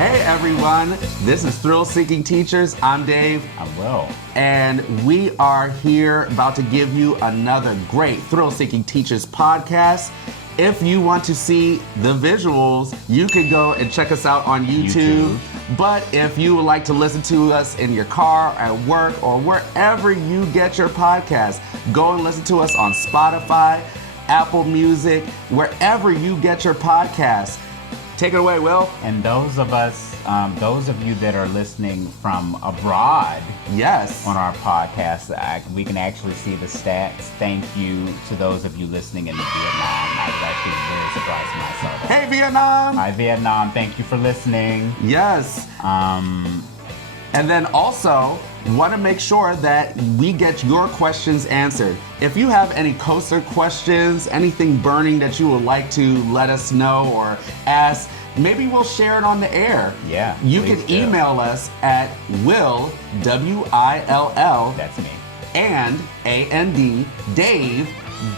Hey everyone, this is Thrill Seeking Teachers. I'm Dave. I'm Will. And we are here about to give you another great Thrill Seeking Teachers podcast. If you want to see the visuals, you can go and check us out on YouTube. But if you would like to listen to us in your car, at work, or wherever you get your podcast, go and listen to us on Spotify, Apple Music, wherever you get your podcast. Take it away, Will. And those of you that are listening from abroad, yes, on our podcast, we can actually see the stats. Thank you to those of you listening in Vietnam. I was actually very surprised when I saw that. Hey, Vietnam! Hi, Vietnam. Thank you for listening. Yes. And then also, want to make sure that we get your questions answered. If you have any coaster questions, anything burning that you would like to let us know or ask, maybe we'll share it on the air. Yeah. You can email us at Will, W-I-L-L. That's me. And A-N-D, Dave,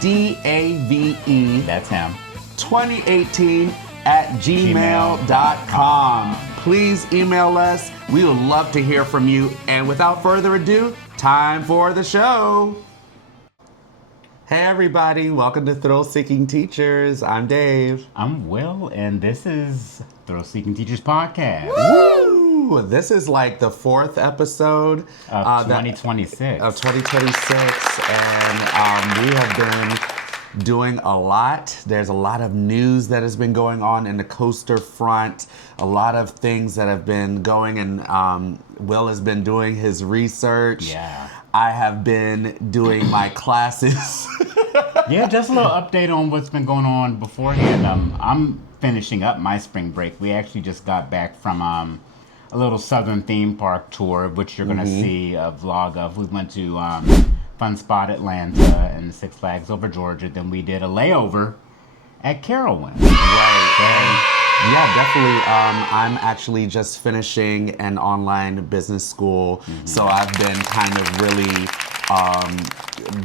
D-A-V-E. That's him. 2018 at gmail.com. Please email us. We would love to hear from you. And without further ado, time for the show. Hey everybody, welcome to Thrill Seeking Teachers. I'm Dave. I'm Will, and this is Thrill Seeking Teachers Podcast. Woo! This is like the fourth episode of 2026. Of 2026, and we have been doing a lot. There's a lot of news that has been going on in the coaster front, a lot of things that have been going, and Will has been doing his research. Yeah. I have been doing my classes. Yeah, just a little update on what's been going on beforehand. I'm finishing up my spring break. We actually just got back from a little southern theme park tour, which you're going to see a vlog of. We went to Fun Spot Atlanta and Six Flags over Georgia. Then we did a layover at Carowinds. Right. Yeah, definitely. I'm actually just finishing an online business school, so I've been kind of really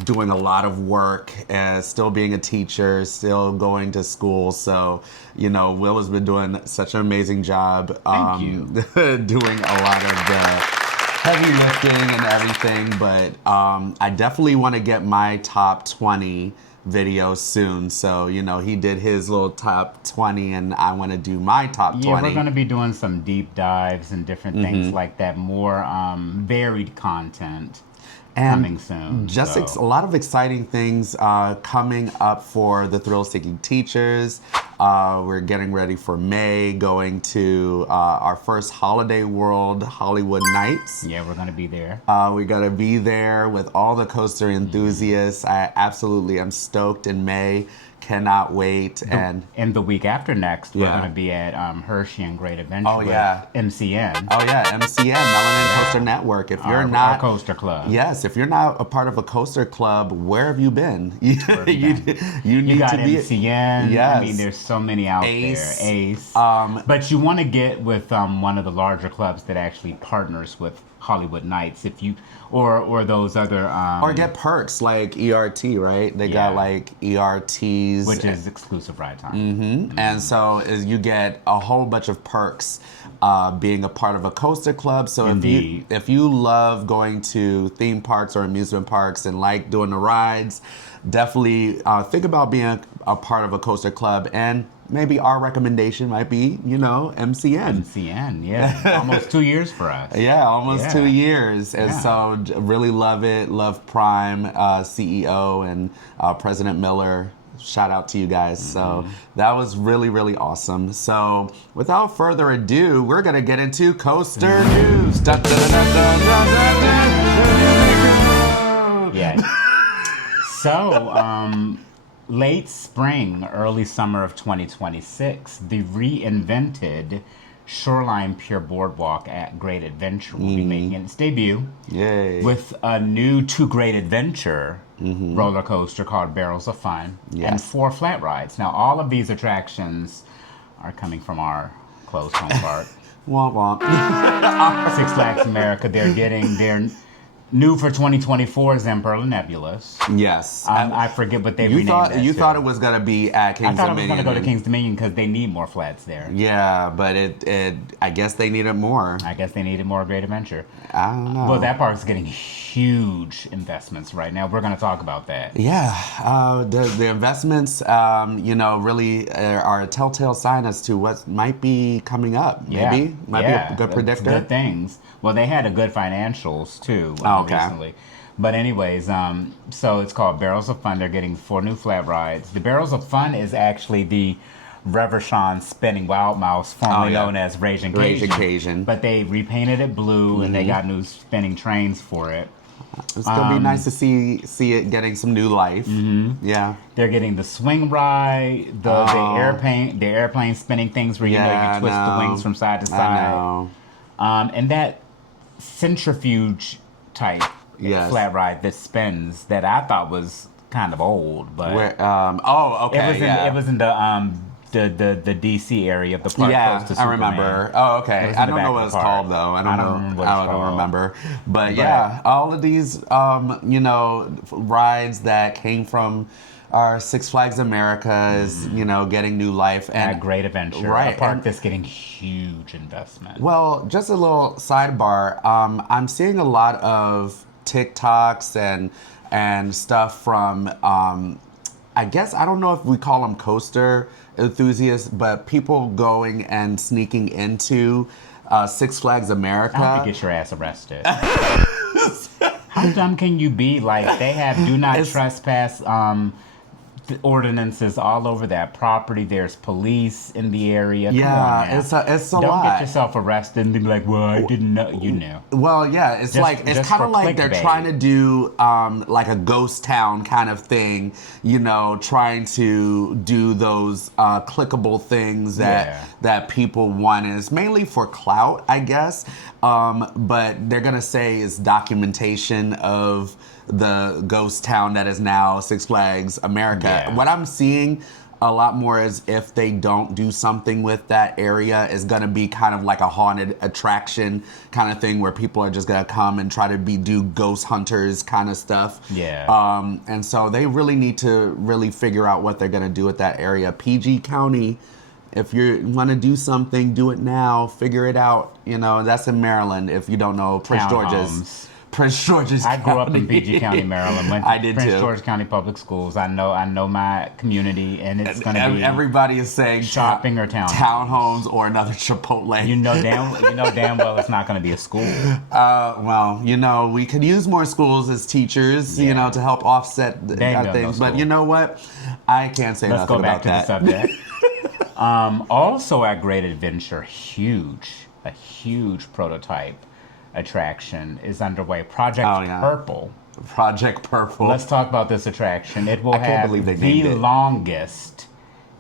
doing a lot of work, still being a teacher, still going to school. So, you know, Will has been doing such an amazing job Thank you. doing a lot of the heavy lifting and everything. But I definitely want to get my top 20 video soon. So, you know, he did his little top 20 and I want to do my top 20. Yeah, we're going to be doing some deep dives and different things like that, more varied content coming soon. Just a lot of exciting things coming up for the Thrill Seeking Teachers. We're getting ready for May, going to our first Holiday World Hollywood Nights. Yeah, we're going to be there. We're going to be there with all the coaster enthusiasts. I absolutely am stoked in May. Cannot wait. And the week after next, we're going to be at Hershey and Great Adventure with MCN. Oh, yeah, MCN, Melanin Coaster Network. If you're not... Our coaster club. Yes, if you're not a part of a coaster club, where have you been? You need got to be... MCN. Yes. I mean, there's so many out Ace. there. Ace. But you want to get with one of the larger clubs that actually partners with Hollywood Nights, if you or those other or get perks like ERT, right? They got like ERTs, which is exclusive ride time. And so you get a whole bunch of perks being a part of a coaster club. So if you love going to theme parks or amusement parks and like doing the rides, definitely think about being a part of a coaster club. And maybe our recommendation might be, you know, MCN. MCN, yeah. Almost 2 years for us. Yeah, almost 2 years. And so really love it. Love Prime, CEO and President Miller. Shout out to you guys. So that was really, really awesome. So without further ado, we're going to get into coaster news. Yeah. So, late spring, early summer of 2026, the reinvented Shoreline Pier Boardwalk at Great Adventure will be making its debut. Yay. With a new To Great Adventure roller coaster called Barrels of Fun and 4 flat rides. Now, all of these attractions are coming from our closed home park. Womp womp. Six Flags America. They're getting their New for 2024 is Emperor Nebulous. Yes. I forget what they renamed that You to. thought it was going to be at King's Dominion. I thought it was going to go to King's Dominion because they need more flats there. Yeah, but I guess they needed more. I guess they needed more Great Adventure. I don't know. Well, that park's getting huge investments right now. We're going to talk about that. Yeah, the investments, really are a telltale sign as to what might be coming up. Maybe might be a good predictor. Good things. Well, they had a good financials too recently. But anyways, so it's called Barrels of Fun. They're getting 4 new flat rides. The Barrels of Fun is actually the Reverchon Spinning Wild Mouse, formerly known as Raging Cajun. But they repainted it blue, and they got new spinning trains for it. It's gonna be nice to see it getting some new life. Yeah, they're getting the swing ride, the airplane spinning things where you twist the wings from side to side. And that centrifuge type flat ride that spins that I thought was kind of old, but it was in the DC area of the park. Yeah, close to I remember. Oh, okay. I don't know what it's called though. I don't remember. But yeah, all of these rides that came from our Six Flags America is getting new life and a Great Adventure, right? A park that's getting huge investment. Well, just a little sidebar. I'm seeing a lot of TikToks and stuff from I guess I don't know if we call them coaster enthusiasts, but people going and sneaking into Six Flags America. I hope you get your ass arrested. How dumb can you be? Like, they have do not trespass ordinances all over that property. There's police in the area. Yeah, it's a lot. Don't get yourself arrested and be like, well, I didn't know. You knew. Well, yeah, it's kind of like they're trying to do like a ghost town kind of thing, trying to do those clickable things that people want. And it's mainly for clout, I guess. But they're going to say it's documentation of the ghost town that is now Six Flags America. Yeah. What I'm seeing a lot more is if they don't do something with that area, is going to be kind of like a haunted attraction kind of thing where people are just going to come and try to do ghost hunters kind of stuff. Yeah. And so they really need to really figure out what they're going to do with that area. PG County, if you want to do something, do it now. Figure it out. That's in Maryland. If you don't know, Prince George's I grew up in PG County, Maryland. Went to I did Prince too. George County Public Schools. I know my community, and it's going to be everybody is saying shopping or townhomes or another Chipotle. You know damn well it's not going to be a school. Well, we could use more schools as teachers, to help offset things. But you know what? I can't say nothing about that. Let's go back to the subject. Also at Great Adventure, a huge prototype attraction is underway. Project Purple. Project Purple. Let's talk about this attraction. It will have the longest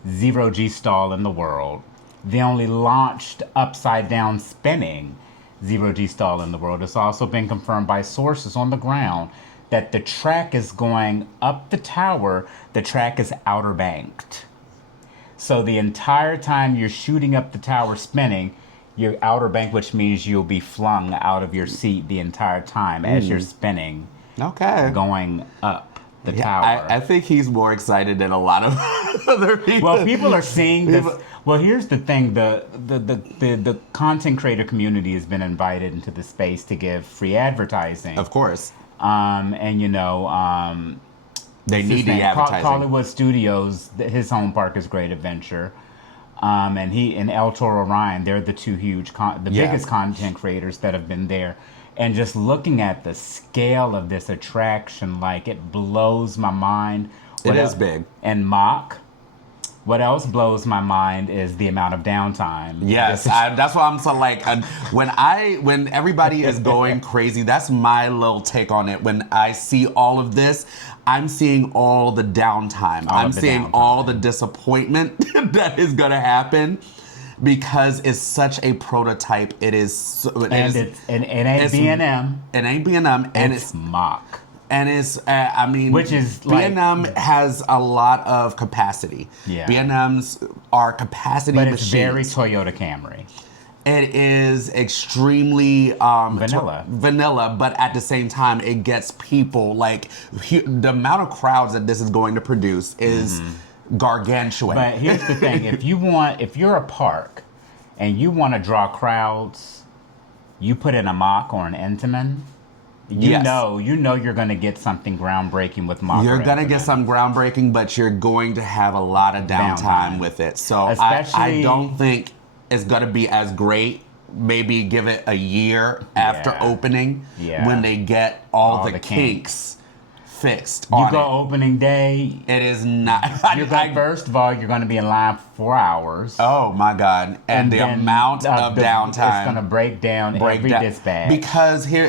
zero-G stall in the world. The only launched upside-down spinning zero-G stall in the world. It's also been confirmed by sources on the ground that the track is going up the tower. The track is outer banked. So the entire time you're shooting up the tower spinning, your outer bank, which means you'll be flung out of your seat the entire time as you're spinning. Okay. Going up the tower. I think he's more excited than a lot of other people. Well, people are seeing this. Well, here's the thing: the content creator community has been invited into the space to give free advertising. Of course. They need the advertising. Hollywood Studios, his home park is Great Adventure. And he and El Toro Ryan, they're the two huge, biggest content creators that have been there. And just looking at the scale of this attraction, it blows my mind. It is big. And what else blows my mind is the amount of downtime. Yes, that's why I'm so when everybody is going crazy, that's my little take on it. When I see all of this, I'm seeing all the downtime. I'm seeing all the disappointment that is going to happen because it's such a prototype. It ain't B&M. It ain't B&M. And it's mock. And it's, which is B&M has a lot of capacity. Yeah. B&Ms are capacity machines. But it's very Toyota Camry. It is extremely vanilla, but at the same time, it gets people like the amount of crowds that this is going to produce is gargantuan. But here's the thing: if you're a park and you want to draw crowds, you put in a mock or an Intamin. You know you're going to get something groundbreaking with mock. You're going to get some groundbreaking, but you're going to have a lot of downtime with it. So I don't think it's going to be as great. Maybe give it a year after opening when they get all the kinks fixed. You go opening day. It is not. First of all, you're going to be in line for 4 hours. Oh my God! And the amount of downtime. It's going to break down every dispatch. Because here,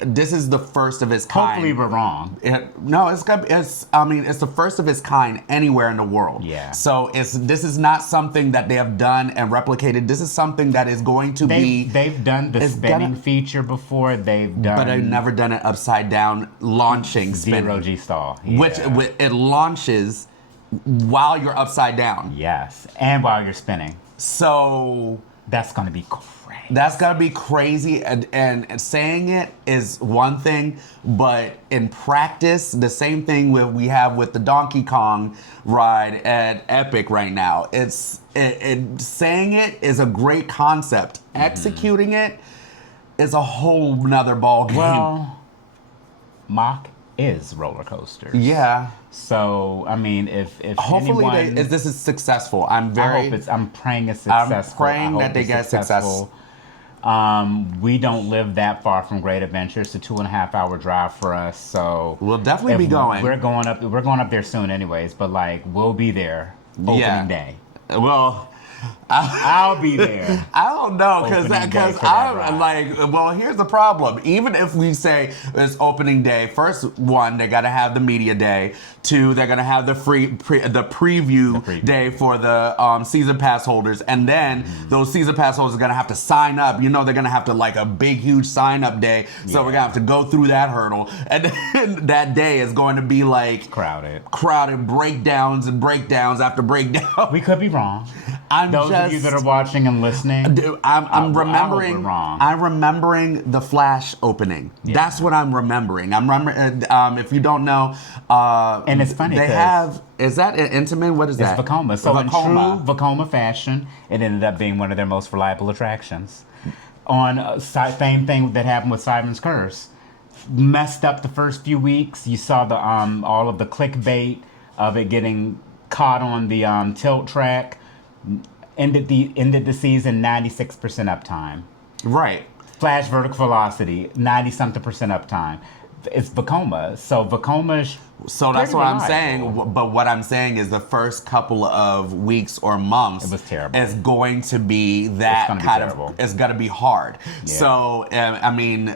this is the first of its kind. Hopefully, we're wrong. It's the first of its kind anywhere in the world. Yeah. So this is not something that they have done and replicated. This is something that is going to be. They've done the spinning feature before. But they've never done it upside down launching. Zero G stall. Yeah. Which it launches while you're upside down. Yes, and while you're spinning. So that's gonna be crazy. That's gonna be crazy, and saying it is one thing, but in practice, the same thing we have with the Donkey Kong ride at Epic right now. Saying it is a great concept. Executing it is a whole nother ball game. Well, mock is roller coasters. Yeah. So I mean, if hopefully anyone, this is successful. I'm praying it's successful. I'm praying that they get successful. We don't live that far from Great Adventure. It's a 2.5-hour drive for us. So we'll definitely be going. We're going up there soon, anyways. But we'll be there opening day. Well. I'll be there. I don't know because I'm like, well, here's the problem. Even if we say it's opening day, first one, they got to have the media day. Two, they're gonna have the preview day for the season pass holders, and then those season pass holders are gonna have to sign up. You know, they're gonna have to a big, huge sign up day. So we're gonna have to go through that hurdle, and then that day is going to be crowded breakdowns after breakdown. We could be wrong. Those of you that are watching and listening, I'm remembering. I'm remembering the Flash opening. Yeah. That's what I'm remembering. I'm remembering. If you don't know, and it's funny. They have. Is that an Intamin? What is that? It's Vekoma. So in true Vekoma fashion, it ended up being one of their most reliable attractions. On same thing that happened with Simon's Curse, messed up the first few weeks. You saw the all of the clickbait of it getting caught on the tilt track. Ended the season 96% uptime. Right. Flash vertical velocity 90-something% uptime. It's Vekoma, so Vekoma's. So that's what I'm saying. But what I'm saying is the first couple of weeks or months, it was terrible. Is going to be that it's going to be hard. Yeah. So I mean,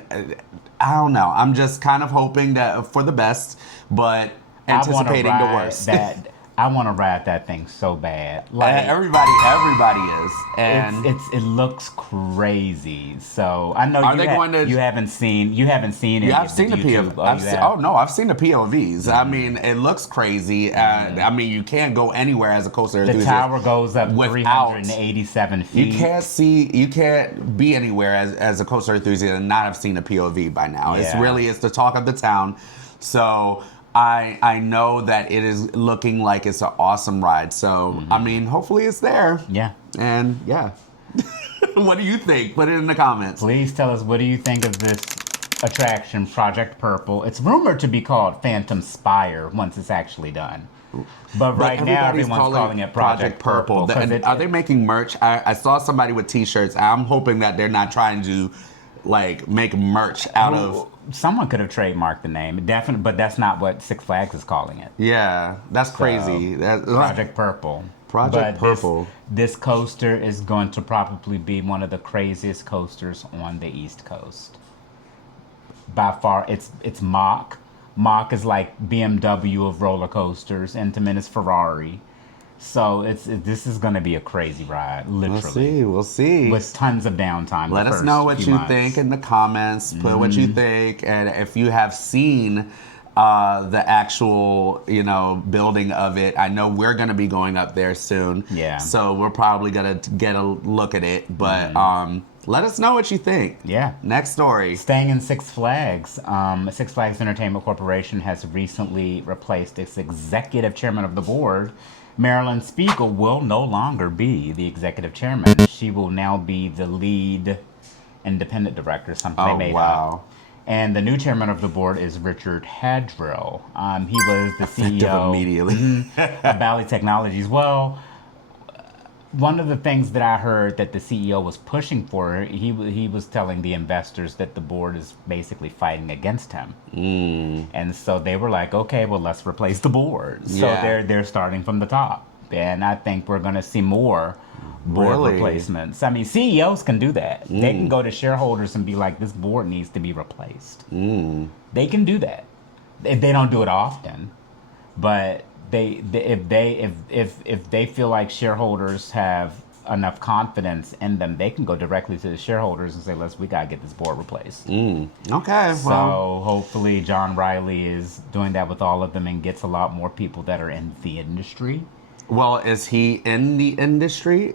I don't know. I'm just kind of hoping that for the best, but anticipating the worst. I want to ride that thing so bad. Everybody is, and it looks crazy. So I know you haven't seen any. Yeah, I've seen the POVs. I've seen the POVs. Mm-hmm. I mean, it looks crazy. I mean, you can't go anywhere as a coaster enthusiast. The tower goes up 387 feet. You can't be anywhere as a coaster enthusiast and not have seen a POV by now. Yeah. It's the talk of the town. So. I know that it is looking like it's an awesome ride. So, I mean, hopefully it's there. Yeah. And, yeah. What do you think? Put it in the comments. Please tell us, what do you think of this attraction, Project Purple? It's rumored to be called Phantom Spire once it's actually done. But right now, everyone's calling it Project Purple. Are they making merch? I saw somebody with T-shirts. I'm hoping that they're not trying to, make merch out of... Someone could have trademarked the name, definitely, but that's not what Six Flags is calling it. Yeah, that's crazy. Project Purple. Project Purple. This coaster is going to probably be one of the craziest coasters on the East Coast. By far, it's Mach. Mach is like BMW of roller coasters. Intamin is Ferrari. So this is going to be a crazy ride, literally. We'll see. With tons of downtime. Let us know what you think in the comments. Put what you think. And if you have seen the actual, building of it. I know we're going to be going up there soon. Yeah. So we're probably going to get a look at it. But let us know what you think. Yeah. Next story. Staying in Six Flags. Six Flags Entertainment Corporation has recently replaced its executive chairman of the board. Marilyn Spiegel will no longer be the executive chairman. She will now be the lead independent director, something they made up. And the new chairman of the board is Richard Hadrill. He was the CEO immediately. of Valley Technologies. Well, one of the things that I heard that the CEO was pushing for, he was telling the investors that the board is basically fighting against him. And so they were like, okay, well, let's replace the board. So they're starting from the top. And I think we're going to see more board replacements. I mean, CEOs can do that. They can go to shareholders and be like, this board needs to be replaced. They can do that. If they don't do it often. But if they feel like shareholders have enough confidence in them, they can go directly to the shareholders and say, we gotta get this board replaced. Okay. So hopefully John Riley is doing that with all of them and gets a lot more people that are in the industry. Well, is he in the industry?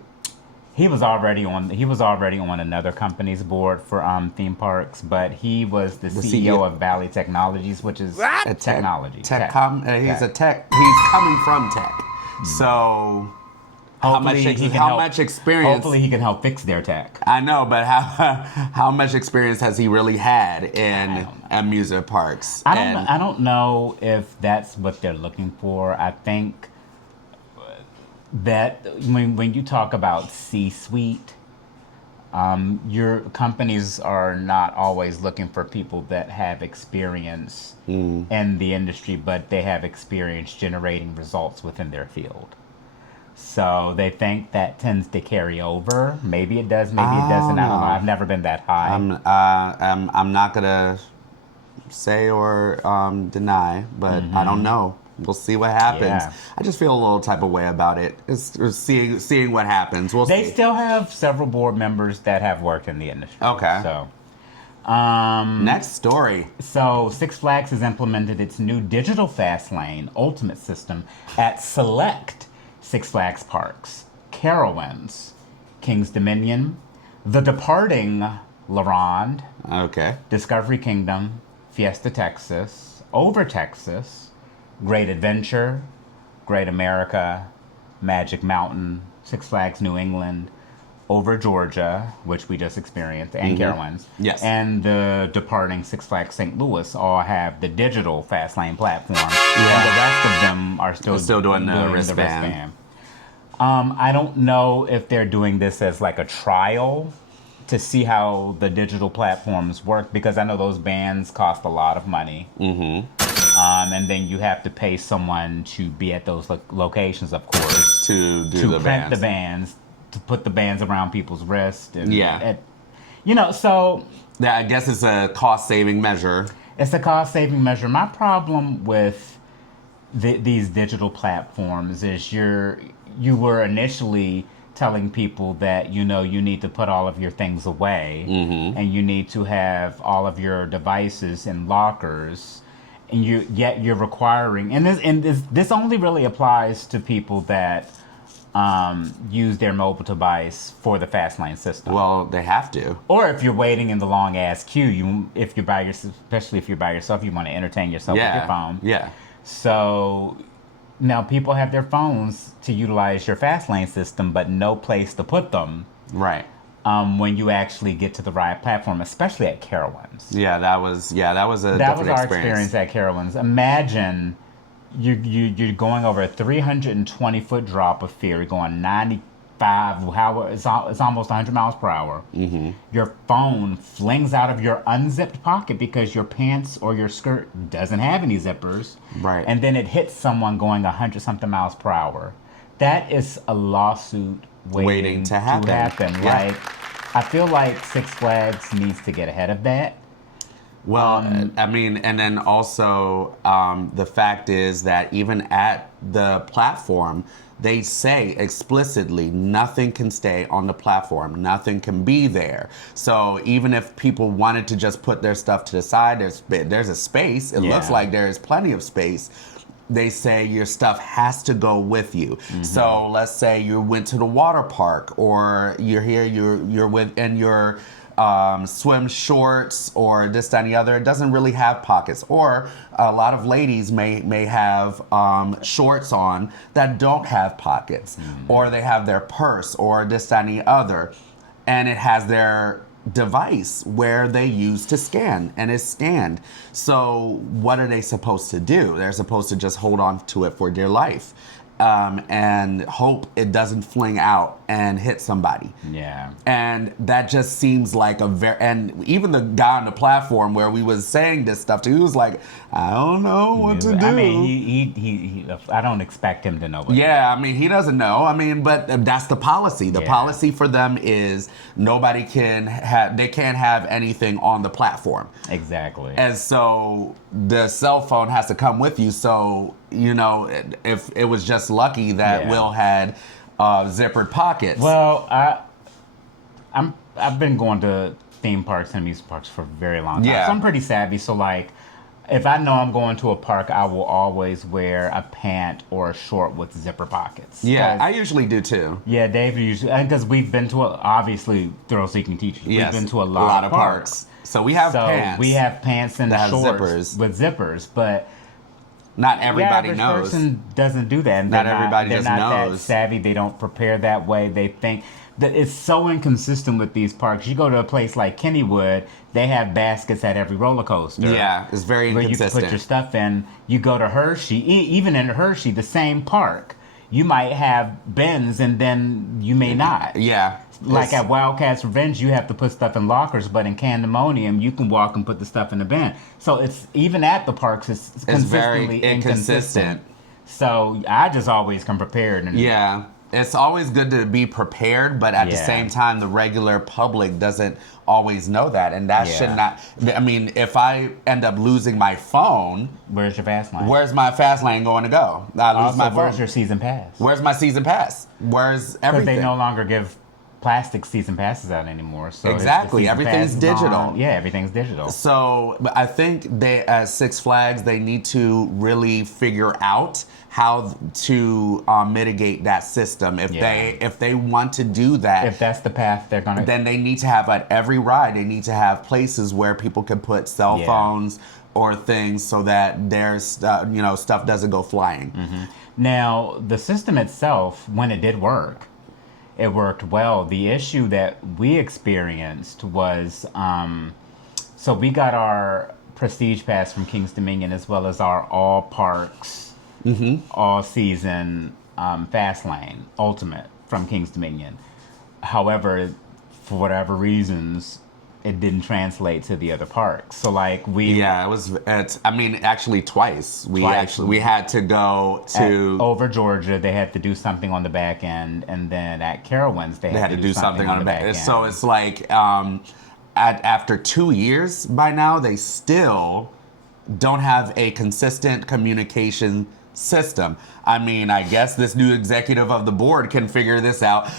He was already on another company's board for theme parks, but he was the CEO of Valley Technologies, which is technology. He's coming from tech. So how much experience? Hopefully he can help fix their tech. I know, but how much experience has he really had in amusement parks? I don't know if that's what they're looking for. I think that when you talk about C-suite, your companies are not always looking for people that have experience in the industry, but they have experience generating results within their field. So they think that tends to carry over. Maybe it does, maybe it doesn't. I don't know. I've never been that high. I'm not gonna say or deny, but I don't know. We'll see what happens. Yeah. I just feel a little type of way about it. It's seeing what happens. They still have several board members that have worked in the industry. Okay. So, next story. So Six Flags has implemented its new digital fast lane ultimate system at select Six Flags parks: Carowinds, King's Dominion, The Departing La Ronde, Discovery Kingdom, Fiesta Texas, Over Texas, Great Adventure, Great America, Magic Mountain, Six Flags New England, Over Georgia, which we just experienced, and Carowinds. Yes. And the departing Six Flags St. Louis all have the digital fast lane platform. And the rest of them are still doing the wristband. I don't know if they're doing this as like a trial to see how the digital platforms work, because I know those bands cost a lot of money. And then you have to pay someone to be at those locations, of course, to print the bands, to put the bands around people's wrists. And, so I guess it's a cost-saving measure. It's a cost-saving measure. My problem with these digital platforms is you were initially telling people that you need to put all of your things away, and you need to have all of your devices in lockers. And yet you're requiring, and this only really applies to people that use their mobile device for the fast lane system. Well, they have to. Or if you're waiting in the long ass queue, especially if you're by yourself, you want to entertain yourself with your phone. Yeah. So now people have their phones to utilize your fast lane system, but no place to put them. Right. When you actually get to the right platform, especially at Carowinds. That was our experience at Carowinds. Imagine you're going over a 320-foot drop of fear, going 95, it's almost 100 miles per hour. Your phone flings out of your unzipped pocket because your pants or your skirt doesn't have any zippers. Right. And then it hits someone going 100-something miles per hour. That is a lawsuit waiting to happen. Yeah. I feel like Six Flags needs to get ahead of that. Well, and then also the fact is that even at the platform, they say explicitly nothing can stay on the platform. Nothing can be there. So even if people wanted to just put their stuff to the side, there's a space. It looks like there is plenty of space. They say your stuff has to go with you. So let's say you went to the water park, or you're here, you're within your swim shorts or this, that, and the other. It doesn't really have pockets. Or a lot of ladies may have shorts on that don't have pockets, or they have their purse or this, that, and the other, and it has their device where they use to scan, and it's scanned. So what are they supposed to do? They're supposed to just hold on to it for dear life, and hope it doesn't fling out and hit somebody. Yeah. And that just seems like and even the guy on the platform where we was saying this stuff to, he was like, I don't know what to do. I mean, he I don't expect him to know. Yeah, I mean, he doesn't know. I mean, but that's the policy. The policy for them is nobody can't have anything on the platform. Exactly. And so the cell phone has to come with you. So, you know, if it was just lucky that Will had zippered pockets. Well, I've been going to theme parks and amusement parks for a very long time. Yeah. So I'm pretty savvy. So like, if I know I'm going to a park, I will always wear a pant or a short with zipper pockets. Yeah, I usually do too. Yeah, Dave usually, because we've been to obviously thrill-seeking teachers. Yes, We've been to a lot of parks. So we have pants. We have pants and that have shorts zippers. with zippers, but not everybody average knows. Person doesn't do that. And Not everybody they're just not knows. that savvy. They don't prepare that way. They think that it's so inconsistent with these parks. You go to a place like Kennywood, they have baskets at every roller coaster. Yeah, it's very where inconsistent. you can put your stuff in. You go to Hershey, even in Hershey, the same park, you might have bins and then you may not. Yeah. Like at Wildcats Revenge, you have to put stuff in lockers, but in Candemonium, you can walk and put the stuff in the bin. So it's even at the parks, it's consistently very inconsistent. So I just always come prepared. And yeah. It's always good to be prepared, but at the same time, the regular public doesn't always know that. And that should not, I mean, if I end up losing my phone, where's your fast lane? Where's my fast lane going to go? I lose my phone. Where's your season pass? Where's my season pass? Where's everything? Because they no longer give plastic season passes out anymore. So exactly, everything's digital. Yeah, everything's digital. So I think they, at Six Flags, they need to really figure out how to mitigate that system. If they want to do that, if that's the path they're gonna, then they need to have at every ride. They need to have places where people can put cell phones or things so that there's stuff doesn't go flying. Mm-hmm. Now the system itself, when it did work, it worked well. The issue that we experienced was, so we got our Prestige Pass from King's Dominion as well as our All Parks, All Season Fast Lane Ultimate from King's Dominion. However, for whatever reasons, it didn't translate to the other parks. So like actually twice. We had to go to over Georgia. They had to do something on the back end, and then at Carowinds they had to do something on the back end. So it's like after 2 years by now, they still don't have a consistent communication system. I mean, I guess this new executive of the board can figure this out.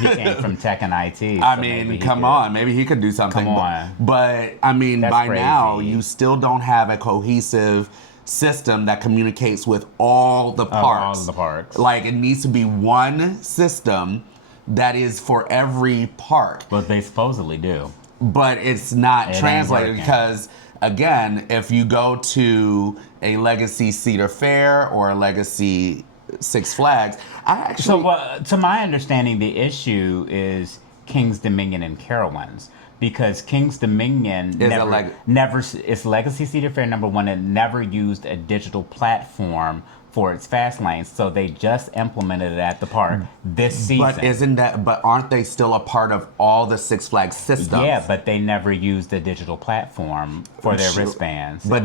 He came from tech and IT. I mean, come on. Maybe he could do something. Come on. But I mean, That's by crazy. now, you still don't have a cohesive system that communicates with all the parks. All the parks. Like, it needs to be one system that is for every park. But they supposedly do. But it's not translated because, again, if you go to a Legacy Cedar Fair or a Legacy Six Flags, to my understanding, the issue is King's Dominion and Carowinds. Because King's Dominion it's Legacy Cedar Fair #1. It never used a digital platform for its fast lanes, so they just implemented it at the park this season. But aren't they still a part of all the Six Flags systems? Yeah, but they never used a digital platform for their wristbands. But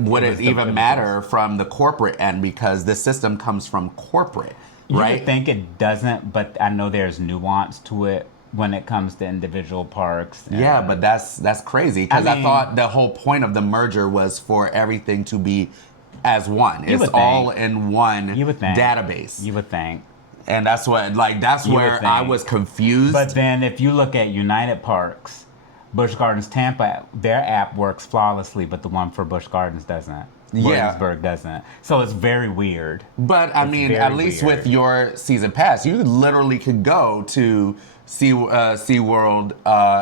would it even matter from the corporate end, because the system comes from corporate, right? You would think it doesn't, but I know there's nuance to it when it comes to individual parks. Yeah, but that's crazy, because I thought the whole point of the merger was for everything to be as one. You It's would all think. in one You would think. database. You would think. And that's what, like, that's You would where I think. was confused. But then if you look at United Parks, Busch Gardens Tampa, their app works flawlessly, but the one for Busch Gardens doesn't. Yeah. Williamsburg doesn't. So it's very weird. But I mean, very at least weird. with your season pass, you literally could go to SeaWorld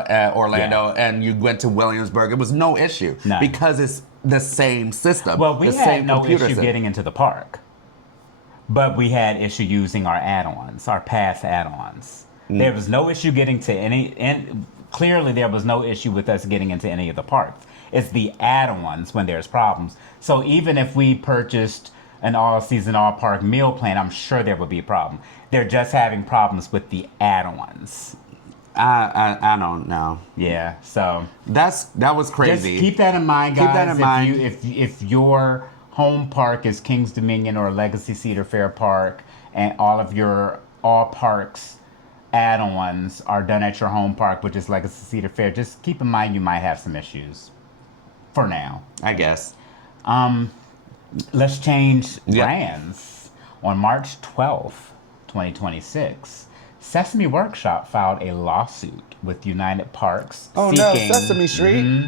at Orlando, and you went to Williamsburg. It was no issue None. because it's the same system. Well, we the had same no computer issue system. getting into the park, but we had issue using our add-ons, our pass add-ons. There was no issue getting to any, and clearly there was no issue with us getting into any of the parks. It's the add-ons when there's problems. So even if we purchased an all-season, all-park meal plan, I'm sure there would be a problem. They're just having problems with the add-ons. I don't know. Yeah, so That was crazy. just keep that in mind, guys. Keep that in mind. If your home park is Kings Dominion or Legacy Cedar Fair Park, and all of your all parks add-ons are done at your home park, which is Legacy Cedar Fair, just keep in mind you might have some issues. For now. I guess. Let's change Yeah. brands. On March 12th, 2026, Sesame Workshop filed a lawsuit with United Parks Oh no, Sesame Street.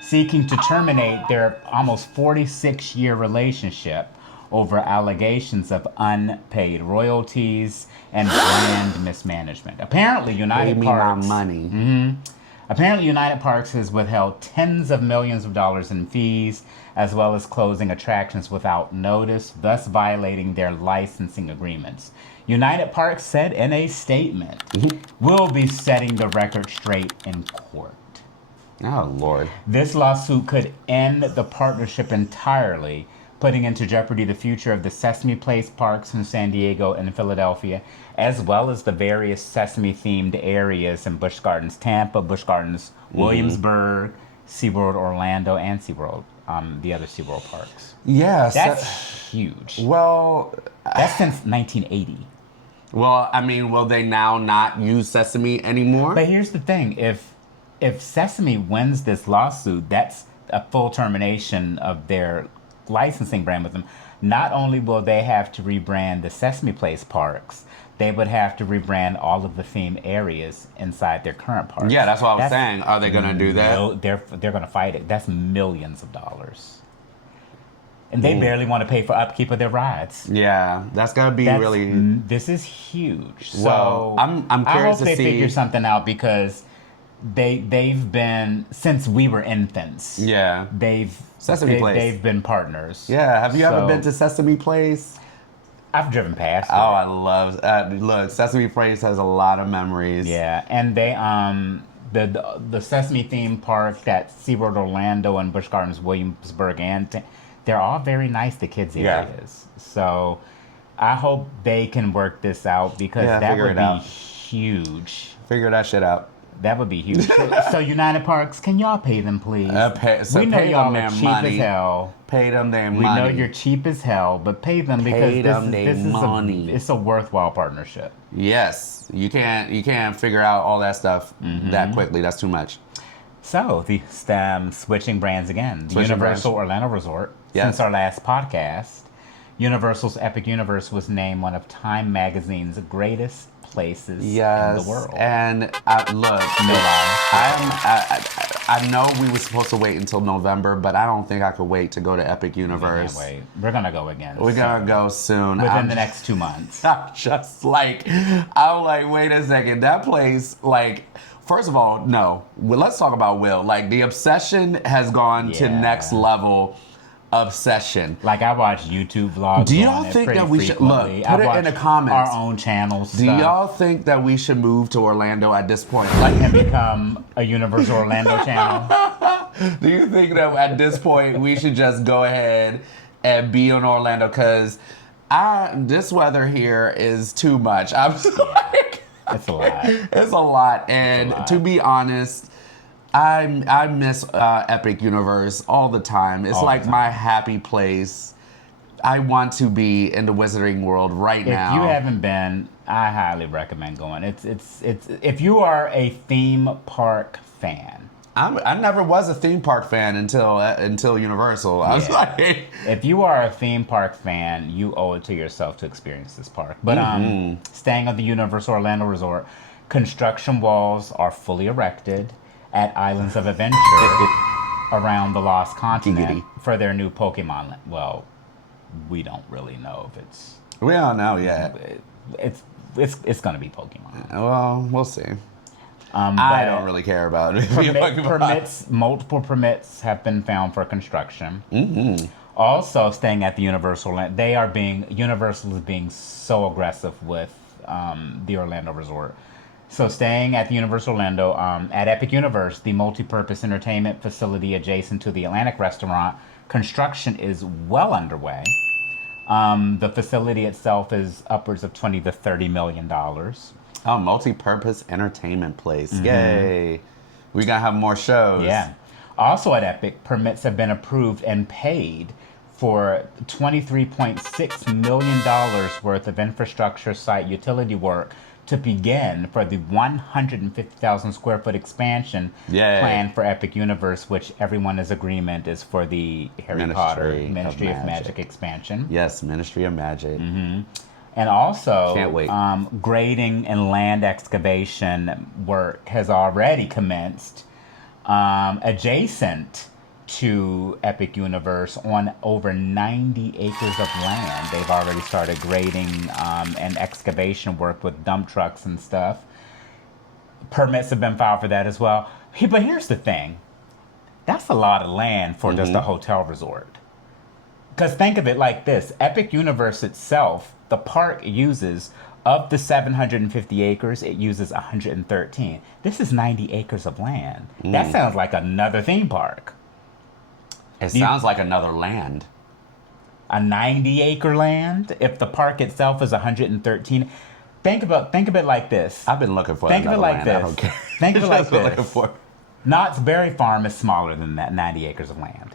seeking to terminate their almost 46-year relationship over allegations of unpaid royalties and brand mismanagement. Apparently, Pay United me Parks my money. Apparently, United Parks has withheld tens of millions of dollars in fees, as well as closing attractions without notice, thus violating their licensing agreements. United Parks said in a statement, "We'll be setting the record straight in court." Oh Lord. This lawsuit could end the partnership entirely, putting into jeopardy the future of the Sesame Place parks in San Diego and Philadelphia, as well as the various Sesame-themed areas in Busch Gardens Tampa, Busch Gardens Williamsburg, SeaWorld Orlando, and SeaWorld, the other SeaWorld parks. Yeah. That's huge. Well, That's since 1980. I mean, will they now not use Sesame anymore? But here's the thing: if Sesame wins this lawsuit, that's a full termination of their licensing brand with them. Not only will they have to rebrand the Sesame Place parks, they would have to rebrand all of the theme areas inside their current parks. Yeah, that's what I was That's saying. Are they going to do that? They're going to fight it. That's millions of dollars, and they barely want to pay for upkeep of their rides. Yeah, that's going to be really. This is huge. Well, So I'm I curious hope to they see. figure something out because they've been since we were infants. Yeah. Sesame Place. They've been partners. Yeah. Have you ever So, been to Sesame Place? I've driven past. Oh, I love. Look, Sesame Place has a lot of memories. Yeah, and they the Sesame theme park at SeaWorld Orlando and Busch Gardens Williamsburg they're all very nice. The kids Yeah. areas. So I hope they can work this out because Yeah, that figure would it be out. huge. Figure that shit out. That would be huge. So United Parks, can y'all pay them, please? So we know pay y'all them are their cheap money. as hell. Pay them their We money. know you're cheap as hell, but pay them because Pay them their this is money. it's a worthwhile partnership. Yes, you can't figure out all that stuff Mm-hmm. that quickly. That's too much. So the switching brands again. The Switching Universal brands. Orlando Resort. Yes. Since our last podcast, Universal's Epic Universe was named one of Time Magazine's greatest places Yes, in the world. and look, No lie. I know we were supposed to wait until November, but I don't think I could wait to go to Epic Can't Universe. wait. We're gonna go again. We're gonna go soon. within the next 2 months. I'm like, wait a second. That place, like, first of all, no. Well, let's talk about Will. Like, the obsession has gone to Yeah. next level obsession. Like I watch YouTube vlogs. Do y'all on it think pretty that we should- frequently. look, put I it in watch the comments. Our own channels. Do y'all think that we should move to Orlando at this point? Like, and become a Universal Orlando channel? do you think that at this point we should just go ahead and be in Orlando? Because this weather here is too much. I'm like, It's a lot. it's a lot. And lot. to be honest, I miss Epic Universe all the time. It's All the like time. my happy place. I want to be in the Wizarding World right now. If you haven't been, I highly recommend going. It's if you are a theme park fan, I never was a theme park fan until Universal. I was like, if you are a theme park fan, you owe it to yourself to experience this park. But staying at the Universal Orlando Resort, construction walls are fully erected at Islands of Adventure around the Lost Continent for their new Pokemon. Well, we don't really know if it's. We don't know yet. It's going to be Pokemon. Well, we'll see. I don't really care about it. Multiple permits have been found for construction. Also, staying at the Universal, Universal is being so aggressive with the Orlando Resort. So, staying at the Universal Orlando, at Epic Universe, the multi-purpose entertainment facility adjacent to the Atlantic restaurant, construction is well underway. The facility itself is upwards of $20 to $30 million. Oh, multi-purpose entertainment place. Yay. We gotta have more shows. Yeah. Also at Epic, permits have been approved and paid for $23.6 million worth of infrastructure site utility work to begin for the 150,000 square foot expansion planned for Epic Universe, which everyone is agreement is for the Harry Potter Ministry of Magic expansion. Yes, Ministry of Magic. And also, can't wait. Grading and land excavation work has already commenced adjacent to Epic Universe on over 90 acres of land. They've already started grading and excavation work with dump trucks and stuff. Permits have been filed for that as well. But here's the thing. That's a lot of land for just a hotel resort. Because think of it like this. Epic Universe itself, the park uses, of the 750 acres, it uses 113. This is 90 acres of land. That sounds like another theme park. It sounds like another land. A 90-acre land? If the park itself is 113. Think of it like this. I've been looking for Think of another it like land. this. I don't care. Think of it like That's what I'm looking this. for. Knott's Berry Farm is smaller than that 90 acres of land.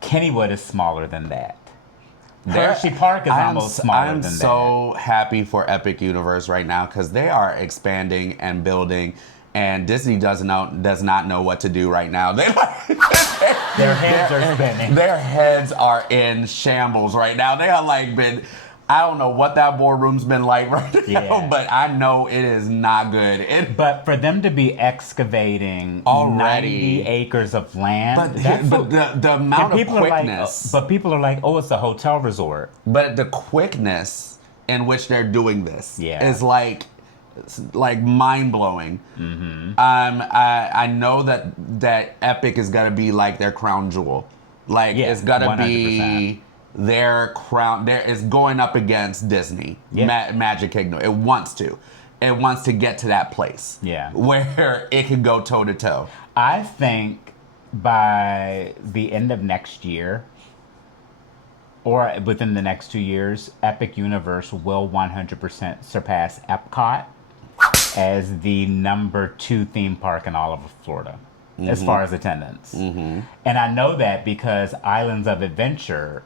Kennywood is smaller than that. Hershey Park is almost smaller than that. I'm so happy for Epic Universe right now because they are expanding and building, and Disney does not know what to do right now. Their heads are spinning. Their heads are in shambles right now. They are like I don't know what that boardroom's been like right now, but I know it is not good. But for them to be excavating already 90 acres of land, but the amount of quickness. But people are like, oh, it's a hotel resort. But the quickness in which they're doing this is like mind blowing. I know that Epic is gonna be like their crown jewel. Like it's gonna 100%. be their crown. It's going up against Disney, Magic Kingdom. It wants to get to that place where it can go toe to toe. I think by the end of next year or within the next 2 years, Epic Universe will 100% surpass Epcot as the number 2 theme park in all of Florida as far as attendance. And I know that because Islands of Adventure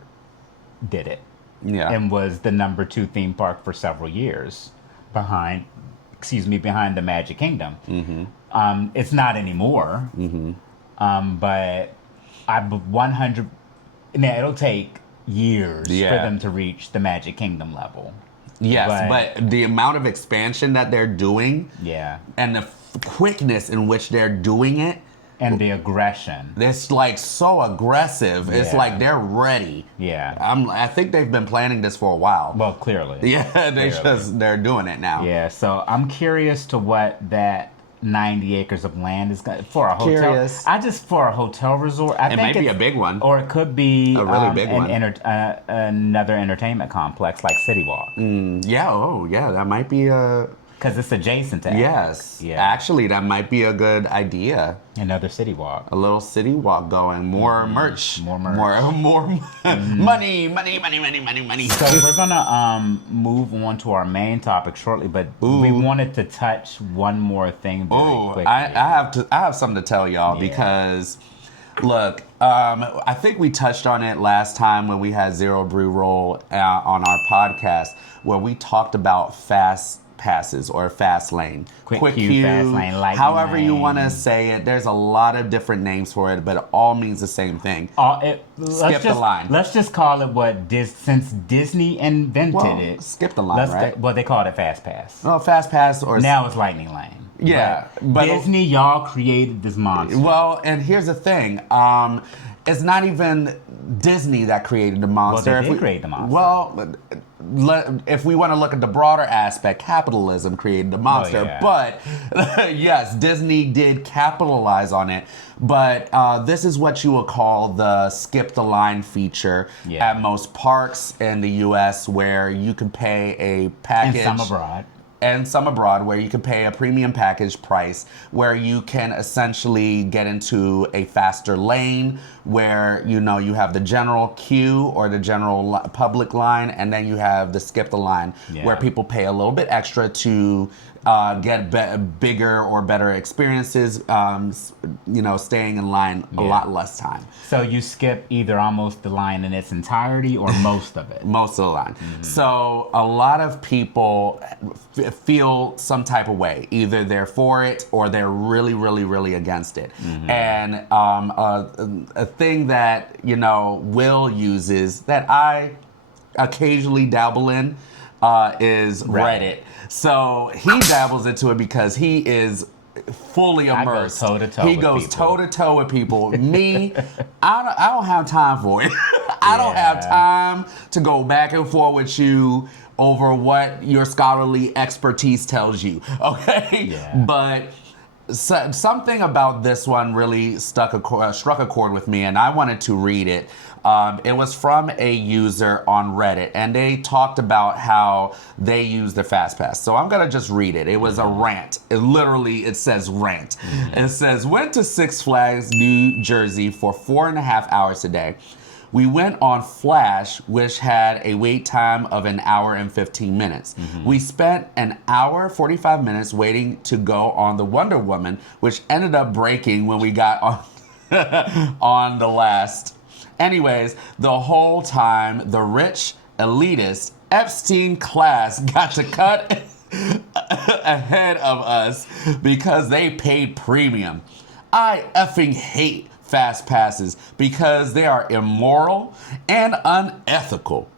did it and was the number 2 theme park for several years behind the Magic Kingdom. It's not anymore, but I 100. Now it'll take years for them to reach the Magic Kingdom level. Yes, but the amount of expansion that they're doing, and the quickness in which they're doing it. And the aggression. It's like so aggressive. It's like they're ready. I think they've been planning this for a while. Well, clearly. They're doing it now. Yeah, so I'm curious to what that 90 acres of land is for a hotel. For a hotel resort. I think might be a big one. Or it could be a really big one. Another entertainment complex like City Walk. That might be a... Because it's adjacent to Actually, that might be a good idea. Another City Walk. A little City Walk going. More merch. More merch. More money. So we're going to move on to our main topic shortly, but we wanted to touch one more thing very quickly. I have something to tell y'all because... Look, I think we touched on it last time when we had Zero Brew Roll on our podcast, where we talked about fast passes or fast lane. Quick queue, fast lane, lightning however you lane. want to say it. There's a lot of different names for it, but it all means the same thing. Skip the line. Let's just call it since Disney invented it. Skip the line, right? They called it Fast Pass. Well, fast pass or Now it's Lightning Lane. Yeah, but Disney, y'all created this monster. Well, and here's the thing. It's not even Disney that created the monster. Well, they did create the monster. Well, if we want to look at the broader aspect, capitalism created the monster. Oh, yeah. But yes, Disney did capitalize on it. But this is what you would call the skip the line feature at most parks in the U.S., where you can pay a package. And some abroad. Where you can pay a premium package price, where you can essentially get into a faster lane, where you have the general queue or the general public line, and then you have the skip the line, where people pay a little bit extra to get bigger or better experiences, staying in line a lot less time. So you skip either almost the line in its entirety or most of it. Most of the line. Mm-hmm. So a lot of people feel some type of way. Either they're for it or they're really, really, really against it. Mm-hmm. And a thing that, Will uses that I occasionally dabble in is Reddit. So he dabbles into it because he is fully immersed. He goes toe to toe with people. Me, I don't have time for it. I don't have time to go back and forth with you over what your scholarly expertise tells you. Okay, but something about this one really struck a chord with me, and I wanted to read it. It was from a user on Reddit, and they talked about how they use the FastPass. So I'm going to just read it. It was a rant. It says rant. Mm-hmm. It says, went to Six Flags, New Jersey for 4.5 hours today. We went on Flash, which had a wait time of 1 hour and 15 minutes. Mm-hmm. We spent 1 hour, 45 minutes waiting to go on the Wonder Woman, which ended up breaking when we got on, on the last. Anyways, the whole time, the rich, elitist, Epstein class got to cut ahead of us because they paid premium. I effing hate fast passes because they are immoral and unethical.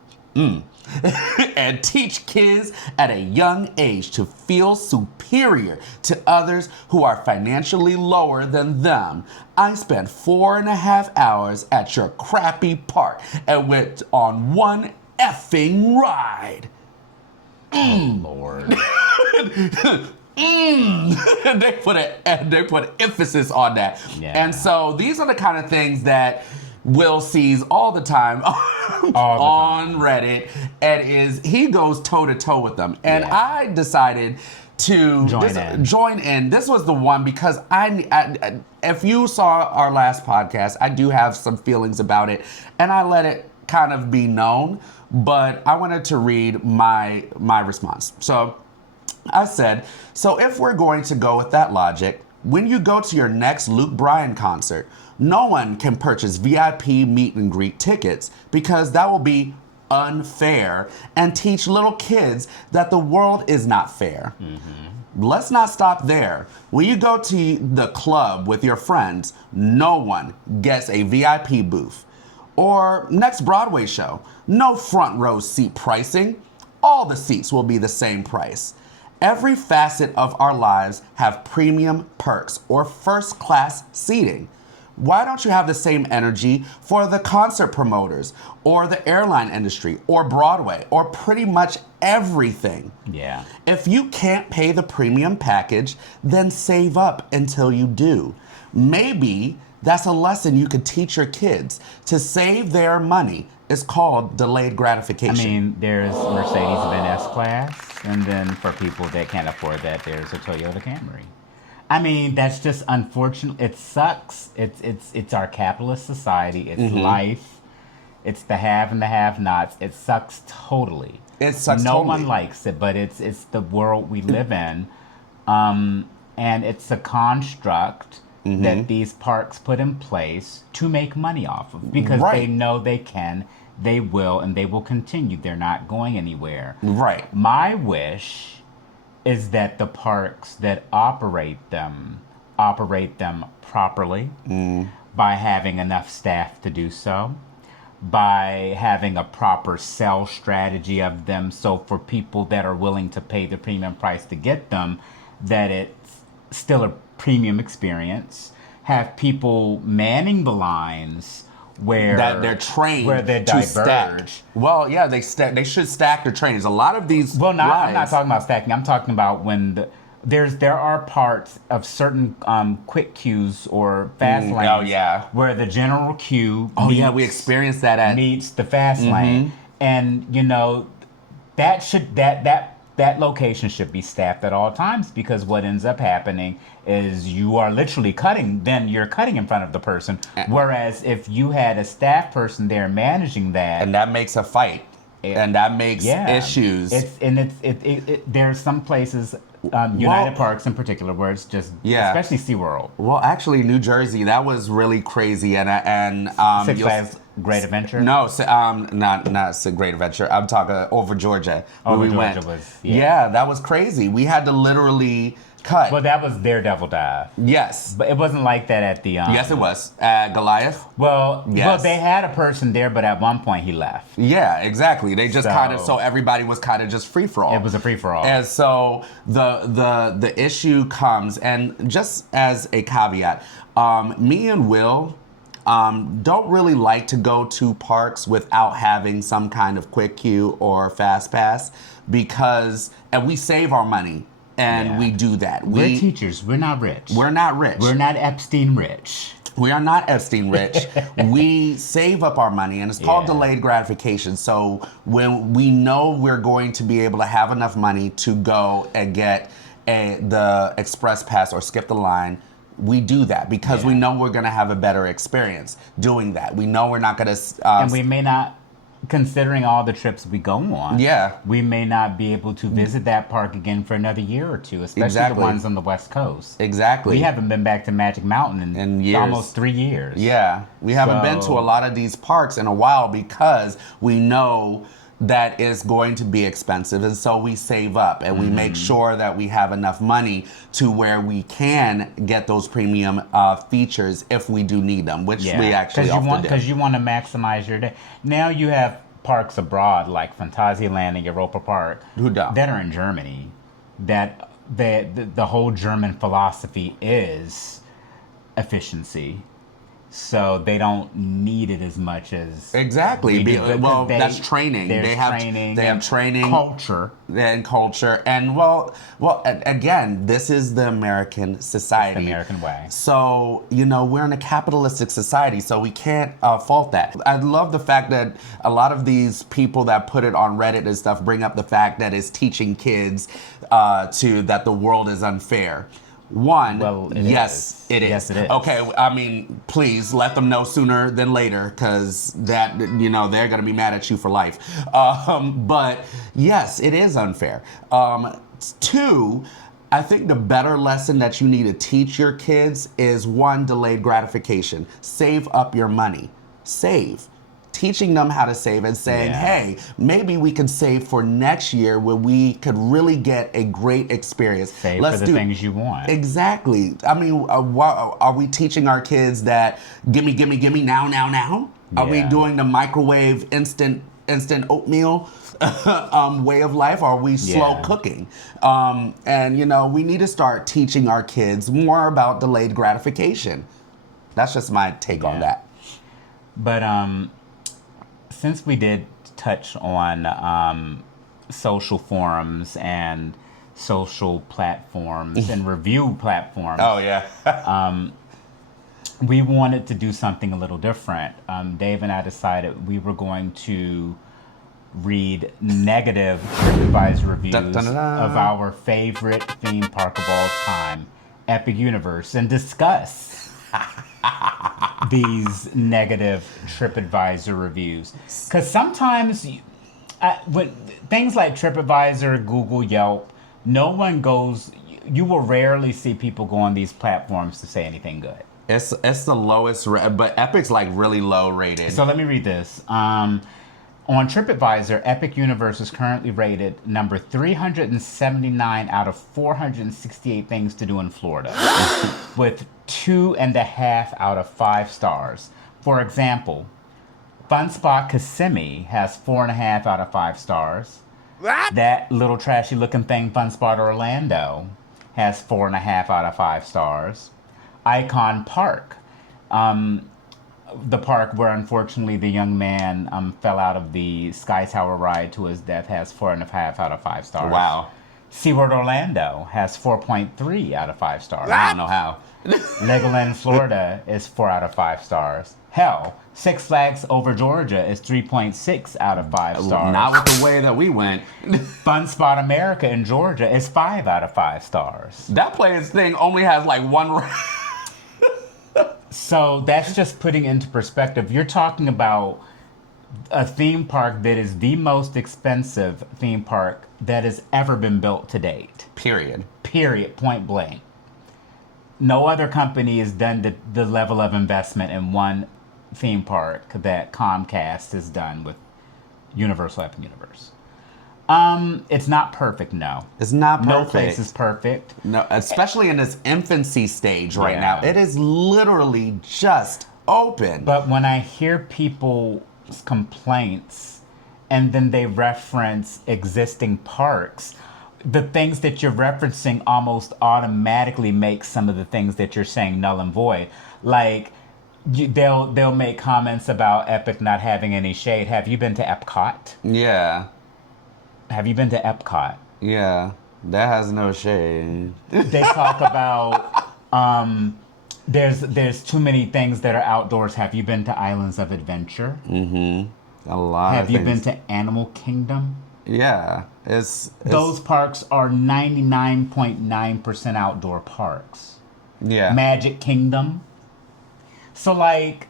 And teach kids at a young age to feel superior to others who are financially lower than them. I spent 4.5 hours at your crappy park and went on one effing ride. Lord. They put emphasis on that. Yeah. And so these are the kind of things that Will sees all the time on Reddit, and he goes toe to toe with them. And I decided to join in. This was the one because I if you saw our last podcast, I do have some feelings about it, and I let it kind of be known. But I wanted to read my response. So I said, so if we're going to go with that logic, when you go to your next Luke Bryan concert, no one can purchase VIP meet and greet tickets because that will be unfair and teach little kids that the world is not fair. Mm-hmm. Let's not stop there. When you go to the club with your friends, no one gets a VIP booth. Or next Broadway show, no front row seat pricing. All the seats will be the same price. Every facet of our lives have premium perks or first class seating. Why don't you have the same energy for the concert promoters or the airline industry or Broadway or pretty much everything? Yeah. If you can't pay the premium package, then save up until you do. Maybe that's a lesson you could teach your kids to save their money. It's called delayed gratification. I mean, there's Mercedes-Benz S-Class, and then for people that can't afford that, there's a Toyota Camry. I mean, that's just unfortunate. It sucks. It's our capitalist society. It's life. It's the have and the have-nots. It sucks totally. No one likes it, but it's the world we live in, and it's a construct that these parks put in place to make money off of because they know they can, they will, and they will continue. They're not going anywhere. Right. My wish is that the parks that operate them properly by having enough staff to do so, by having a proper sell strategy of them, so for people that are willing to pay the premium price to get them, that it's still a premium experience. Have people manning the lines where that they're trained where they to stack. diverge. Well, yeah, they should stack their trainers. A lot of these Well, I'm rides, not talking about stacking. I'm talking about when there are parts of certain quick queues or fast lanes. Oh, yeah. Where the general queue. Oh yeah, we experienced that at meets the fast lane, and that location should be staffed at all times, because what ends up happening is you are literally cutting. Then you're cutting in front of the person. Whereas if you had a staff person there managing that, and that makes a fight, and that makes issues. There's some places, United Parks in particular, where it's just, especially SeaWorld. Well, actually, New Jersey, that was really crazy, and Six Flags Great Adventure. No, not Great Adventure. I'm talking over Georgia. Where we went. Yeah, that was crazy. We had to literally cut. Well, that was Daredevil Dive. Yes, but it wasn't like that at the. Yes, it was at Goliath. Well, they had a person there, but at one point he left. Yeah, exactly. They just so everybody was kind of just free for all. It was a free for all. And so the issue comes, and just as a caveat, me and Will don't really like to go to parks without having some kind of quick queue or fast pass, and we save our money. And we do that. We're teachers. We're not rich. We're not rich. We're not Epstein rich. We are not Epstein rich. We save up our money, and it's called delayed gratification. So when we know we're going to be able to have enough money to go and get the express pass or skip the line, we do that because we know we're going to have a better experience doing that. We know we're not going to... and we may not... Considering all the trips we go on, we may not be able to visit that park again for another year or two, especially the ones on the West Coast. Exactly. We haven't been back to Magic Mountain in years. Almost 3 years. Yeah. We haven't been to a lot of these parks in a while because we know that is going to be expensive, and so we save up and we make sure that we have enough money to where we can get those premium features if we do need them, which we actually often do. Because you want to maximize your day. Now you have parks abroad like Phantasialand and Europa Park that are in Germany, that the whole German philosophy is efficiency. So they don't need it as much as that's training. They have training, culture, and again, this is the American society, it's the American way. So we're in a capitalistic society, so we can't fault that. I love the fact that a lot of these people that put it on Reddit and stuff bring up the fact that it's teaching kids that the world is unfair. Yes, it is. Yes, it is. Okay, I mean, please let them know sooner than later, because they're going to be mad at you for life. But yes, it is unfair. 2, I think the better lesson that you need to teach your kids is 1, delayed gratification. Save up your money. Save. Teaching them how to save and saying, hey, maybe we can save for next year where we could really get a great experience. Save for the things you want. Exactly. I mean, are we teaching our kids that gimme, now? Yeah. Are we doing the microwave instant oatmeal way of life? Or are we slow cooking? And we need to start teaching our kids more about delayed gratification. That's just my take on that. But since we did touch on social forums and social platforms and review platforms. Oh, yeah. We wanted to do something a little different. Dave and I decided we were going to read negative TripAdvisor reviews of our favorite theme park of all time, Epic Universe, and discuss these negative TripAdvisor reviews. Because sometimes, when things like TripAdvisor, Google, Yelp, no one goes, you will rarely see people go on these platforms to say anything good. It's the lowest, but Epic's like really low rated. So let me read this. On TripAdvisor, Epic Universe is currently rated number 379 out of 468 things to do in Florida, with 2.5 out of 5 stars. For example, Fun Spot Kissimmee has 4.5 out of 5 stars. What? That little trashy looking thing, Fun Spot Orlando, has 4.5 out of 5 stars. Icon Park, the park where unfortunately the young man fell out of the Sky Tower ride to his death, has 4.5 out of 5 stars. Wow. SeaWorld Orlando has 4.3 out of 5 stars. What? I don't know how. Legoland Florida is 4 out of 5 stars. Hell, Six Flags Over Georgia is 3.6 out of 5 stars. Not with the way that we went. Fun Spot America in Georgia is 5 out of 5 stars. That place thing only has like one. So that's just putting into perspective. You're talking about a theme park that is the most expensive theme park that has ever been built to date. Period. Period. Point blank. No other company has done the level of investment in one theme park that Comcast has done with Universal Epic Universe. It's not perfect, no. It's not perfect. No place is perfect. No, especially in this infancy stage right Yeah. now. It is literally just open. But when I hear people's complaints and then they reference existing parks, the things that you're referencing almost automatically make some of the things that you're saying null and void. Like, they'll make comments about Epic not having any shade. Have you been to Epcot? Yeah. Have you been to Epcot? Yeah. That has no shade. They talk about there's too many things that are outdoors. Have you been to Islands of Adventure? Mm-hmm. A lot Have of you things. been to Animal Kingdom? Yeah. It's Those parks are 99.9% outdoor parks. yeah. Magic Kingdom. So like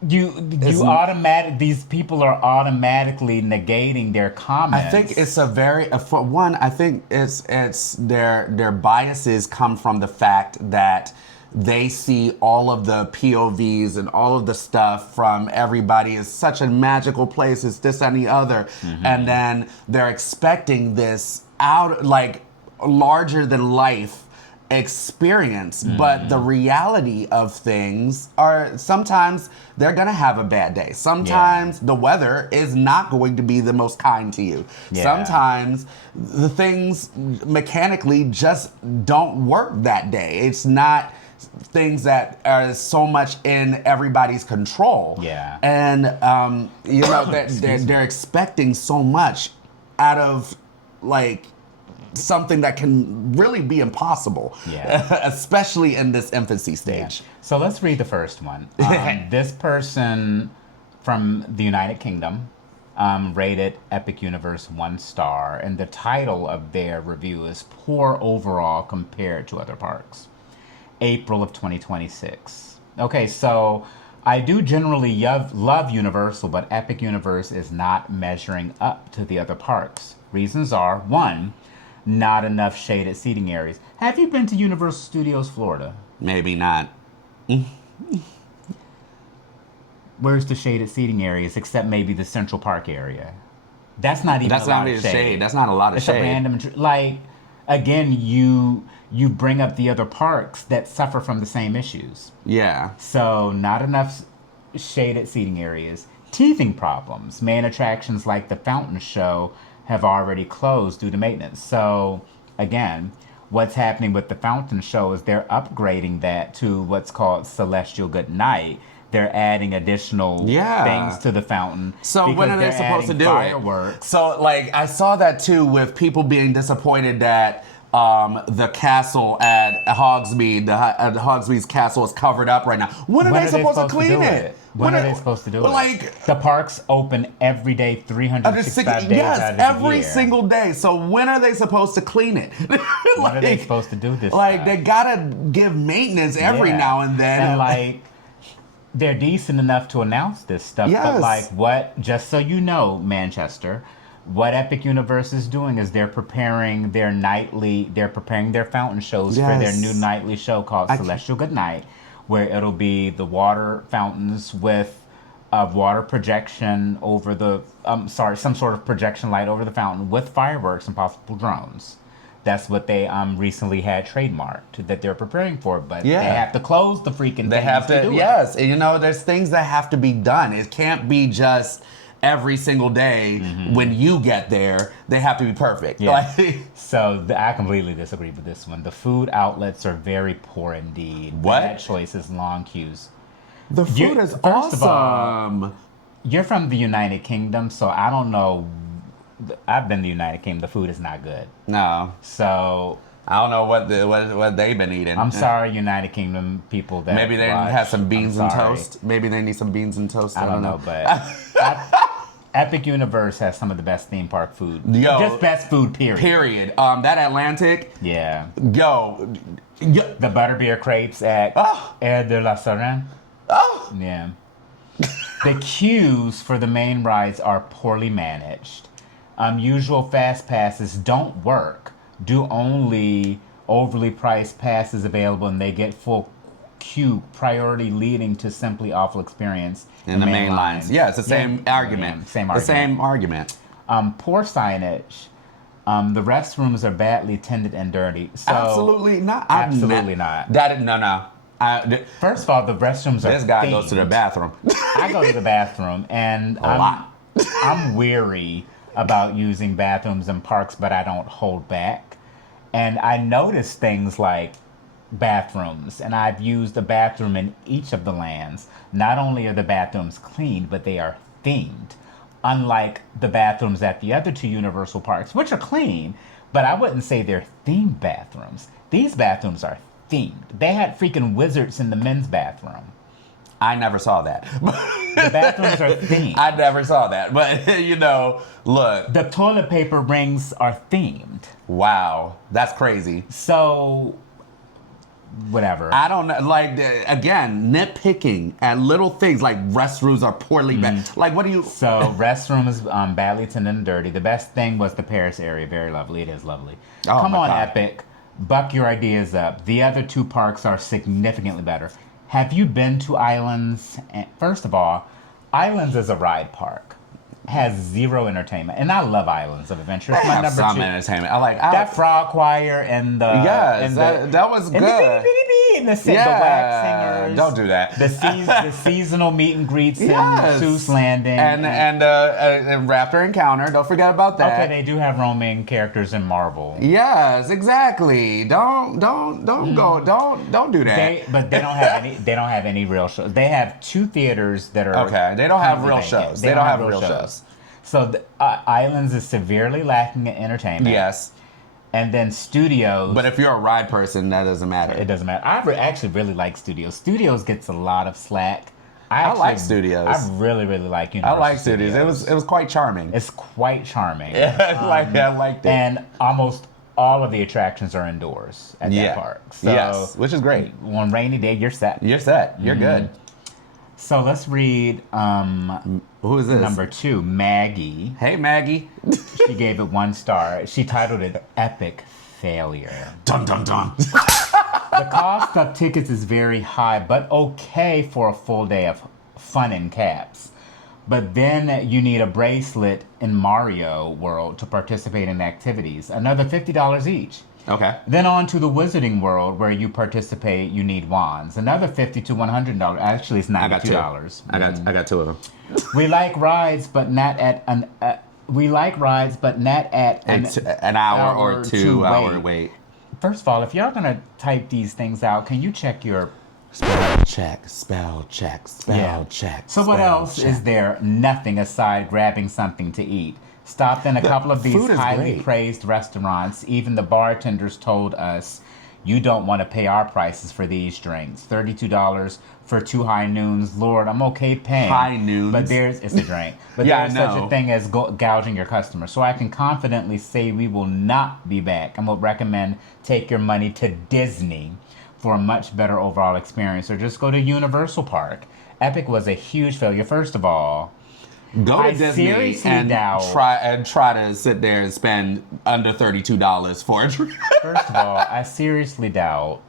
these people are automatically negating their comments. I think it's a very for one. I think it's their biases come from the fact that they see all of the POVs and all of the stuff from everybody is such a magical place. It's this and the other, and then they're expecting this out like larger than life experience, but the reality of things are sometimes they're gonna have a bad day. Sometimes the weather is not going to be the most kind to you. Sometimes the things mechanically just don't work that day. It's not things that are so much in everybody's control. And you know that they're expecting so much out of like something that can really be impossible, especially in this infancy stage. So let's read the first one. This person from the United Kingdom rated Epic Universe 1 star, and the title of their review is Poor Overall Compared to Other Parks. April of 2026. Okay, so I do generally love Universal, but Epic Universe is not measuring up to the other parks. Reasons are, 1, not enough shaded seating areas. Have you been to Universal Studios Florida? Maybe not. Where's the shaded seating areas except maybe the Central Park area? That's not even a lot of shade. That's not a lot of shade. It's a random, like, again, you bring up the other parks that suffer from the same issues. Yeah. So not enough shaded seating areas. Teething problems. Main attractions like the Fountain Show have already closed due to maintenance. So again, what's happening with the Fountain Show is they're upgrading that to what's called Celestial Good Night. They're adding additional things to the fountain. So when are they supposed to do fireworks. it? So like I saw that too with people being disappointed that the castle at Hogsmeade, the Hogsmeade's castle is covered up right now. When are they supposed to clean it? When are they supposed to do it? Like the parks open every day, 365 days yes, out of the every year. single day. So when are they supposed to clean it? When are they supposed to do this? Like stuff? they gotta give maintenance every now and then. And like they're decent enough to announce this stuff. Yes. But like what? Just so you know, Manchester. What Epic Universe is doing is they're preparing their fountain shows for their new nightly show called Celestial Good Night, where it'll be the water fountains with of water projection over the, some sort of projection light over the fountain with fireworks and possible drones. That's what they recently had trademarked that they're preparing for, but they have to close the freaking. They have to, do yes. And, you know, there's things that have to be done. It can't be just every single day when you get there. They have to be perfect. Yeah. So I completely disagree with this one. The food outlets are very poor indeed. What? Bad choices, long queues. The food is First awesome. of all, you're from the United Kingdom, so I don't know. I've been to the United Kingdom. The food is not good. No. So I don't know what they've been eating. I'm sorry, United Kingdom people. That maybe they have some beans and toast. Maybe they need some beans and toast. I don't know, but Epic Universe has some of the best theme park food. Just best food. Period. That Atlantic. Yeah. Yo. The butterbeer crepes at Air de la Sereine. Oh. Yeah. The queues for the main rides are poorly managed. Usual fast passes don't work. Do only overly priced passes available, and they get full queue priority, leading to simply awful experience in the main lines. Yeah, it's the same argument. The same argument. Poor signage. The restrooms are badly tended and dirty. So absolutely not. Absolutely not. No. First of all, the restrooms are. This guy themed. goes to the bathroom. I go to the bathroom, and I'm weary about using bathrooms in parks, but I don't hold back. And I notice things like bathrooms, and I've used a bathroom in each of the lands. Not only are the bathrooms clean, but they are themed. Unlike the bathrooms at the other two Universal parks, which are clean, but I wouldn't say they're themed bathrooms. These bathrooms are themed. They had freaking wizards in the men's bathroom. I never saw that. The bathrooms are themed. I never saw that. But, you know, look. The toilet paper rings are themed. Wow. That's crazy. So, whatever. I don't know. Like, again, nitpicking at little things like restrooms are poorly bad. Like, what do you... So, restroom is badly tended and dirty. The best thing was the Paris area. Very lovely. It is lovely. Oh, Come on, God. Epic. Buck your ideas up. The other two parks are significantly better. Have you been to Islands? First of all, Islands is a ride park. Has zero entertainment. And I love Islands of Adventure. It's my number some 2. entertainment. That frog choir and the... Yes, that was good. And the wax singers. Don't do that. The seasonal meet and greets in Seuss Landing. And Raptor Encounter. Don't forget about that. Okay, they do have roaming characters in Marvel. Yes, exactly. Don't do that. But they don't have any. They don't have any real shows. They have 2 theaters that are okay. They don't have real vacant. shows. They don't have real shows. So Islands is severely lacking in entertainment. Yes. And then Studios. But if you're a ride person, that doesn't matter. It doesn't matter. I actually really like Studios. Studios gets a lot of slack. I like Studios. I really, really like Universal I like Studios. It was quite charming. It's quite charming. Yeah, I liked it. And almost all of the attractions are indoors at that park. So yes, which is great. One rainy day, you're set. You're set. You're good. So let's read who is this? Number 2, Maggie. Hey, Maggie. She gave it 1 star. She titled it Epic Failure. Dun, dun, dun. The cost of tickets is very high, but okay for a full day of fun in caps. But then you need a bracelet in Mario World to participate in activities. Another $50 each. Okay. Then on to the Wizarding World, where you participate, you need wands. Another $50 to $100. Actually, it's $92. I got 2 of them. We like rides, but not at an an hour or 2 hour wait. First of all, if y'all gonna type these things out, can you check your spell check? So what else is there? Nothing aside grabbing something to eat. Stopped in a couple of these highly praised restaurants. Even the bartenders told us, you don't want to pay our prices for these drinks. $32 for 2 high noons. Lord, I'm okay paying. High noons? But it's a drink. But there's such a thing as gouging your customers. So I can confidently say we will not be back. And would recommend take your money to Disney for a much better overall experience. Or just go to Universal Park. Epic was a huge failure. First of all, go to Disney and try to sit there and spend under $32 for a drink. First of all, I seriously doubt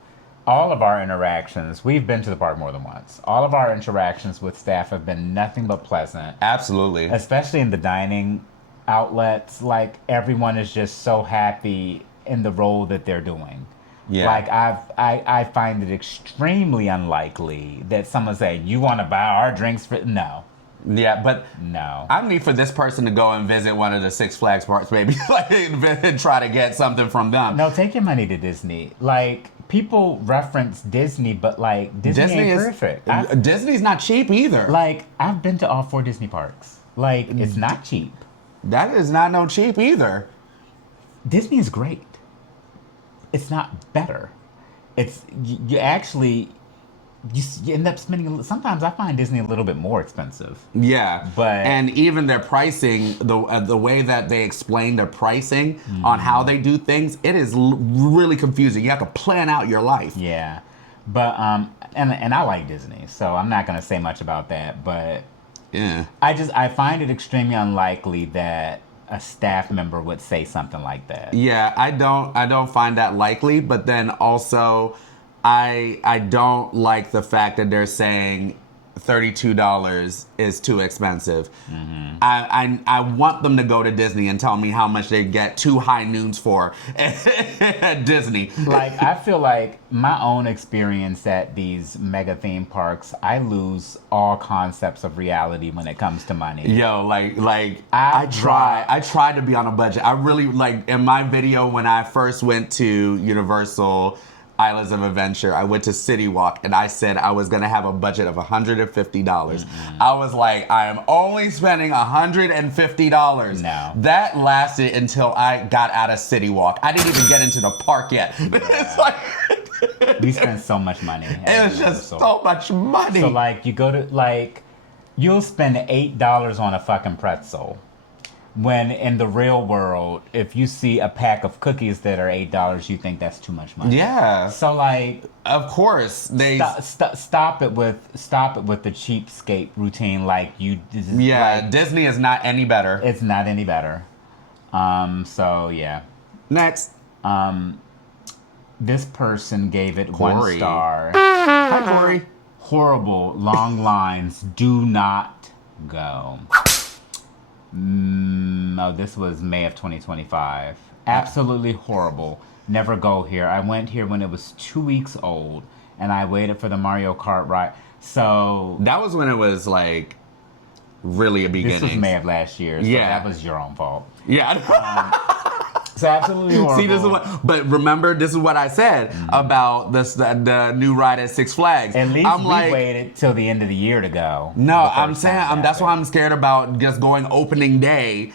all of our interactions, we've been to the park more than once. All of our interactions with staff have been nothing but pleasant. Absolutely. Especially in the dining outlets. Like, everyone is just so happy in the role that they're doing. Yeah. Like, I find it extremely unlikely that someone say, you want to buy our drinks for... No. Yeah, but no. I need for this person to go and visit one of the Six Flags parks, maybe, like, and try to get something from them. No, take your money to Disney. Like, people reference Disney, but, like, Disney ain't perfect. Disney's not cheap either. Like, I've been to all 4 Disney parks. Like, it's not cheap. That is not no cheap either. Disney is great. It's not better. It's, you actually... You end up spending. Sometimes I find Disney a little bit more expensive. Yeah, but and even their pricing, the way that they explain their pricing on how they do things, it is really confusing. You have to plan out your life. Yeah, but and I like Disney, so I'm not gonna say much about that. But yeah, I find it extremely unlikely that a staff member would say something like that. Yeah, I don't find that likely. But then also, I don't like the fact that they're saying $32 is too expensive. Mm-hmm. I want them to go to Disney and tell me how much they get 2 high noons for at Disney. Like, I feel like my own experience at these mega theme parks, I lose all concepts of reality when it comes to money. Yo, like I tried to be on a budget. I really, like, in my video when I first went to Universal Islands of Adventure, I went to City Walk and I said I was gonna have a budget of $150. Mm-hmm. I was like, I am only spending $150. No. That lasted until I got out of City Walk. I didn't even get into the park yet. Yeah. It's like we spent so much money. It was just so much money. So, like, you go to, like, you'll spend $8 on a fucking pretzel. When in the real world, if you see a pack of cookies that are $8, you think that's too much money. Yeah. So, like, of course they stop it with the cheapskate routine. Like, yeah, like, Disney is not any better. It's not any better. So yeah. Next. This person gave it Corey. 1 star. Hi, Corey. Horrible, long lines. Do not go. No, this was May of 2025. Absolutely horrible. Never go here. I went here when it was 2 weeks old, and I waited for the Mario Kart ride. So that was when it was like really a beginning. This was May of last year. So yeah, that was your own fault. Yeah. So absolutely horrible. See, this is but remember, this is what I said about the new ride at Six Flags. At least we waited till the end of the year to go. No, I'm saying that's why I'm scared about just going opening day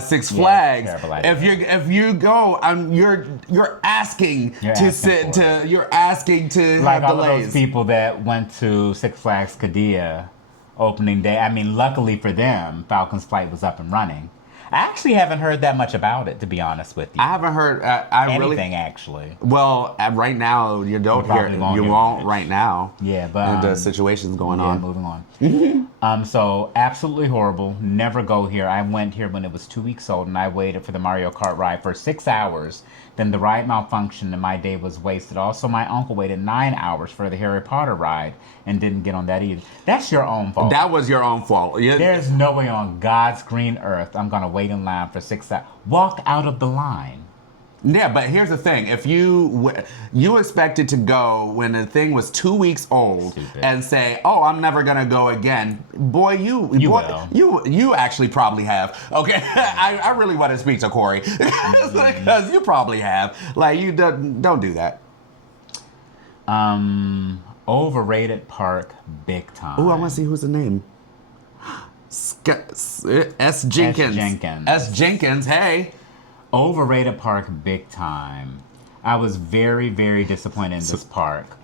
Six Flags. If you go, you're asking you're asking to like have all delays. Of those people that went to Six Flags Qiddiya opening day. I mean, luckily for them, Falcon's Flight was up and running. I actually haven't heard that much about it, to be honest with you. I haven't heard anything actually. Well, right now you don't hear. You won't right now. Yeah, but the situation's going on. Moving on. So absolutely horrible. Never go here. I went here when it was 2 weeks old, and I waited for the Mario Kart ride for 6 hours. Then the ride malfunctioned, and my day was wasted. Also, my uncle waited 9 hours for the Harry Potter ride and didn't get on that either. That's your own fault. That was your own fault. There's no way on God's green earth I'm gonna wait in line for 6 hours. Walk out of the line. Yeah, but here's the thing: if you expected to go when the thing was 2 weeks old and say, "Oh, I'm never gonna go again," boy, you actually probably have. Okay, I really want to speak to Corey because you probably have. Like, you don't do that. Overrated park, big time. Oh, I want to see who's the name. S. Jenkins. S. Jenkins. Hey. Overrated park, big time. I was very, very disappointed in this park.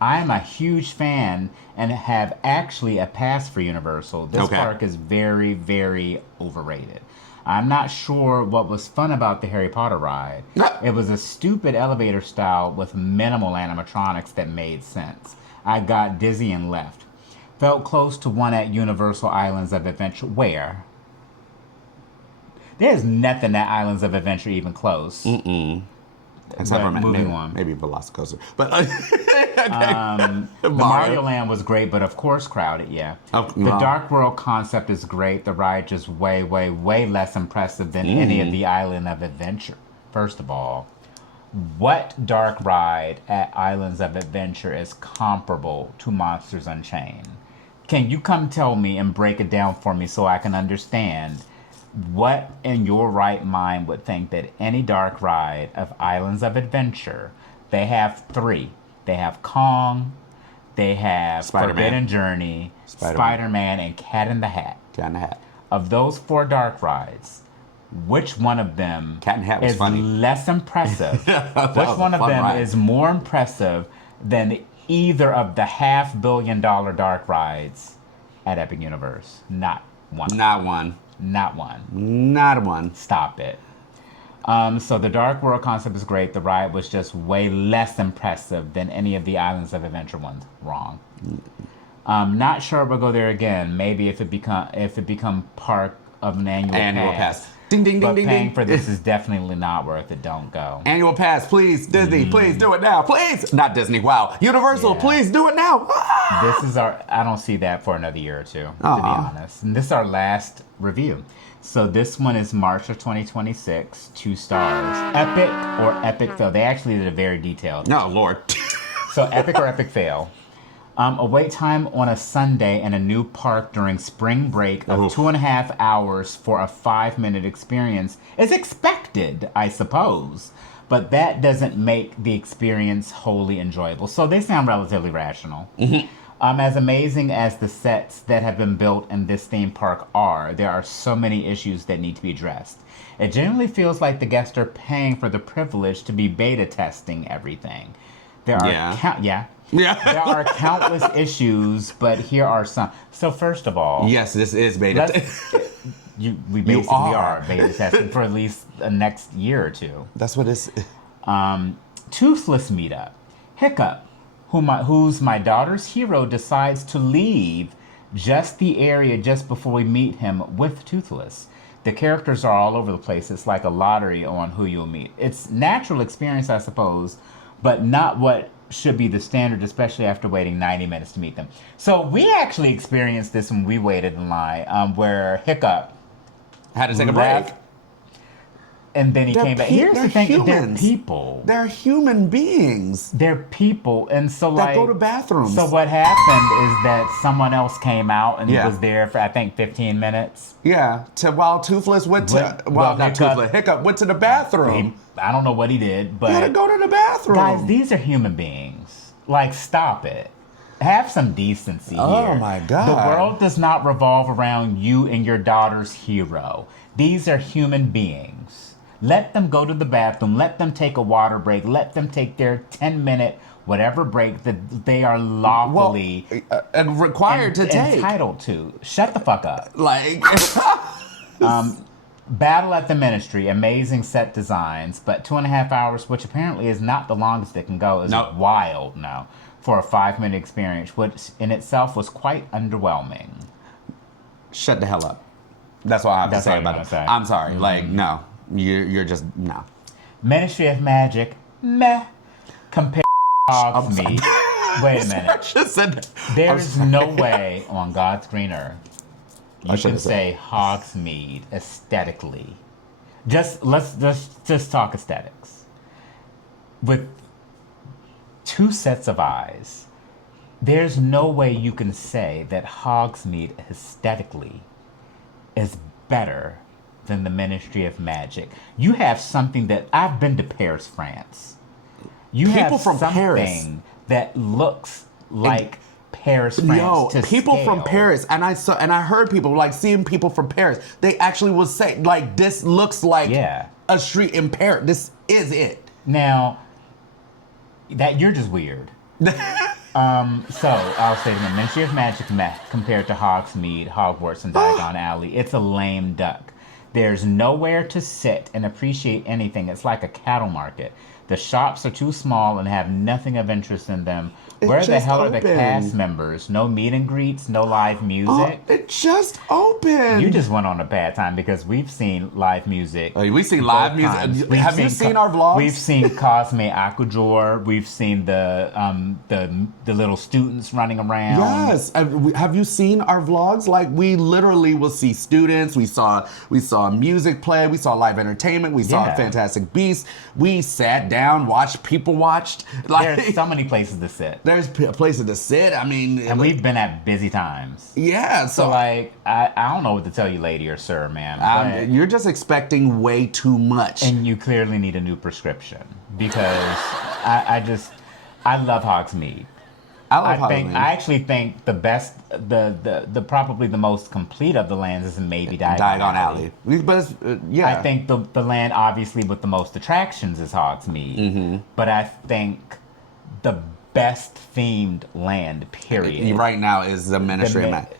I'm a huge fan and have actually a pass for Universal. This park is very, very overrated. I'm not sure what was fun about the Harry Potter ride. It was a stupid elevator style with minimal animatronics that made sense. I got dizzy and left. Felt close to one at Universal Islands of Adventure. Where? There's nothing at Islands of Adventure even close. Except for moving on. maybe Velocicoaster. But The Mario Land was great, but of course crowded, yeah. The Dark World concept is great. The ride just way, way, way less impressive than any of the Island of Adventure. First of all, what dark ride at Islands of Adventure is comparable to Monsters Unchained? Can you come tell me and break it down for me so I can understand what in your right mind would think that any dark ride of Islands of Adventure, they have 3. They have Kong, they have Forbidden Journey, Spider-Man, and Cat in the Hat. Cat in the Hat. Of those 4 dark rides, which one of them Cat in the Hat was is funny. less impressive? Which one of them is more impressive than either of the $500 million dark rides at Epic Universe? Not one. Not one. Not one. Not one. Stop it. So the Dark World concept is great. The ride was just way less impressive than any of the Islands of Adventure ones. Wrong. Not sure we'll go there again. Maybe if it become part of an annual pass. Ding, ding, But ding, paying ding. for this is definitely not worth it. Don't go. Annual pass, please. Disney, please do it now. Please. Not Disney, wow. Universal, please do it now. This is I don't see that for another year or two, to be honest. And this is our last review. So this one is March of 2026, 2 stars. Epic or epic fail. They actually did a very detailed. No, Lord. So epic or epic fail. A wait time on a Sunday in a new park during spring break of 2.5 hours for a 5-minute experience is expected, I suppose. But that doesn't make the experience wholly enjoyable. So they sound relatively rational. As amazing as the sets that have been built in this theme park are, there are so many issues that need to be addressed. It generally feels like the guests are paying for the privilege to be beta testing everything. There are there are countless issues, but here are some. So first of all, yes, this is beta. We basically are beta testing for at least the next year or 2. That's what it's. Toothless meetup. Hiccup, who's my daughter's hero, decides to leave just the area just before we meet him with Toothless. The characters are all over the place. It's like a lottery on who you'll meet. It's natural experience, I suppose, but not what should be the standard, especially after waiting 90 minutes to meet them. So we actually experienced this when we waited in line, where Hiccup had to take a break. And then he came back. Here's the thing, they're people. They're human beings. They're people, and so that go to bathrooms. So what happened is that someone else came out and was there for, I think, 15 minutes. Yeah, while Toothless went to, Hiccup went to the bathroom. I don't know what he did, but he had to go to the bathroom. Guys, these are human beings. Like, stop it. Have some decency here. Oh my God. The world does not revolve around you and your daughter's hero. These are human beings. Let them go to the bathroom. Let them take a water break. Let them take their 10-minute whatever break that they are lawfully and required to take. Entitled to. Shut the fuck up. Like... Battle at the Ministry, amazing set designs, but 2.5 hours, which apparently is not the longest it can go, is wild now for a 5-minute experience, which in itself was quite underwhelming. Shut the hell up. That's all I have to say about it. I'm sorry. Like, no. You're just, no. Ministry of Magic, meh. Compare to me. Wait a minute. There is no way on God's green earth you can say Hogsmeade aesthetically. Let's just talk aesthetics. With 2 sets of eyes, there's no way you can say that Hogsmeade aesthetically is better than the Ministry of Magic. You have something that I've been to Paris, France. You have something that looks like Paris, France. People from Paris, and I heard people like seeing people from Paris. They actually will say like, this looks like a street in Paris. This is it. Now, that you're just weird. So I'll say the Ministry of Magic meh compared to Hogsmeade, Hogwarts, and Diagon Alley. It's a lame duck. There's nowhere to sit and appreciate anything. It's like a cattle market. The shops are too small and have nothing of interest in them. Where the just hell are the opened. cast members? No meet and greets, no live music. It just opened. You just went on a bad time because we've seen live music. We've seen live music. Have you seen our vlogs? We've seen Cosme Akujor. We've seen the little students running around. Yes. Have you seen our vlogs? Like, we literally will see students. We saw music play. We saw live entertainment. We saw Fantastic Beasts. We sat down, watched. People watched. Like, there's so many places to sit. There's places to sit. I mean, and we've been at busy times. Yeah. So like, I don't know what to tell you, lady or sir, man. You're just expecting way too much, and you clearly need a new prescription because I love Hogsmeade. I actually think the best, the probably the most complete of the lands is maybe Diagon Alley. But yeah, I think the land obviously with the most attractions is Hogsmeade, but I think the best themed land, period, right now is the Ministry of Magic.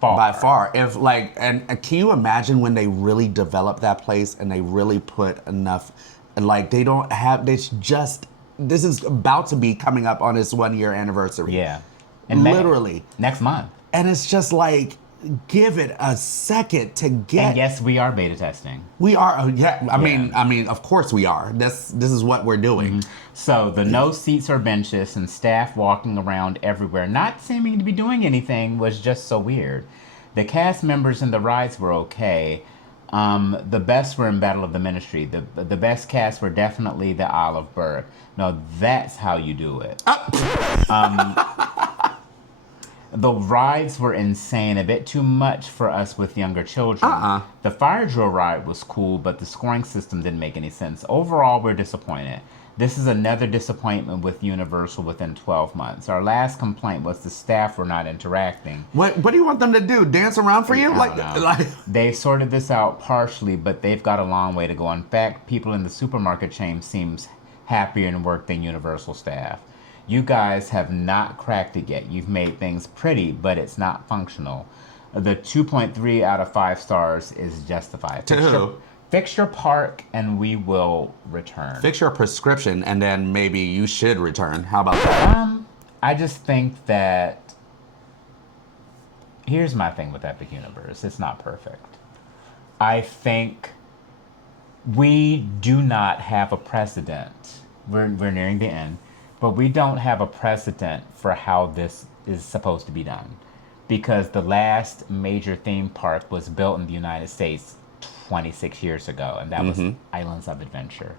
By far. If like, and can you imagine when they really develop that place and they really put enough, and like they don't have, it's just. This is about to be coming up on its 1 year anniversary. Yeah. Literally. Next month. And it's just like, give it a second to get. And yes, we are beta testing. We are. I mean, of course we are. This is what we're doing. Mm-hmm. So the no seats or benches and staff walking around everywhere, not seeming to be doing anything, was just so weird. The cast members and the rides were okay. The best were in Battle of the Ministry. The best cast were definitely the Isle of Berg. No, that's how you do it. The rides were insane, a bit too much for us with younger children. The fire drill ride was cool, but the scoring system didn't make any sense. Overall, we're disappointed. This is another disappointment with Universal within 12 months. Our last complaint was the staff were not interacting. What do you want them to do? Dance around for you? Like They've sorted this out partially, but they've got a long way to go. In fact, people in the supermarket chain seems happier in work than Universal staff. You guys have not cracked it yet. You've made things pretty, but it's not functional. The 2.3 out of 5 stars is justified. To who? Fix your park and we will return. Fix your prescription and then maybe you should return. How about that? I just think that here's my thing with Epic Universe. It's not perfect. I think we do not have a precedent. We're nearing the end, but we don't have a precedent for how this is supposed to be done. Because the last major theme park was built in the United States 26 years ago, and that was Islands of Adventure.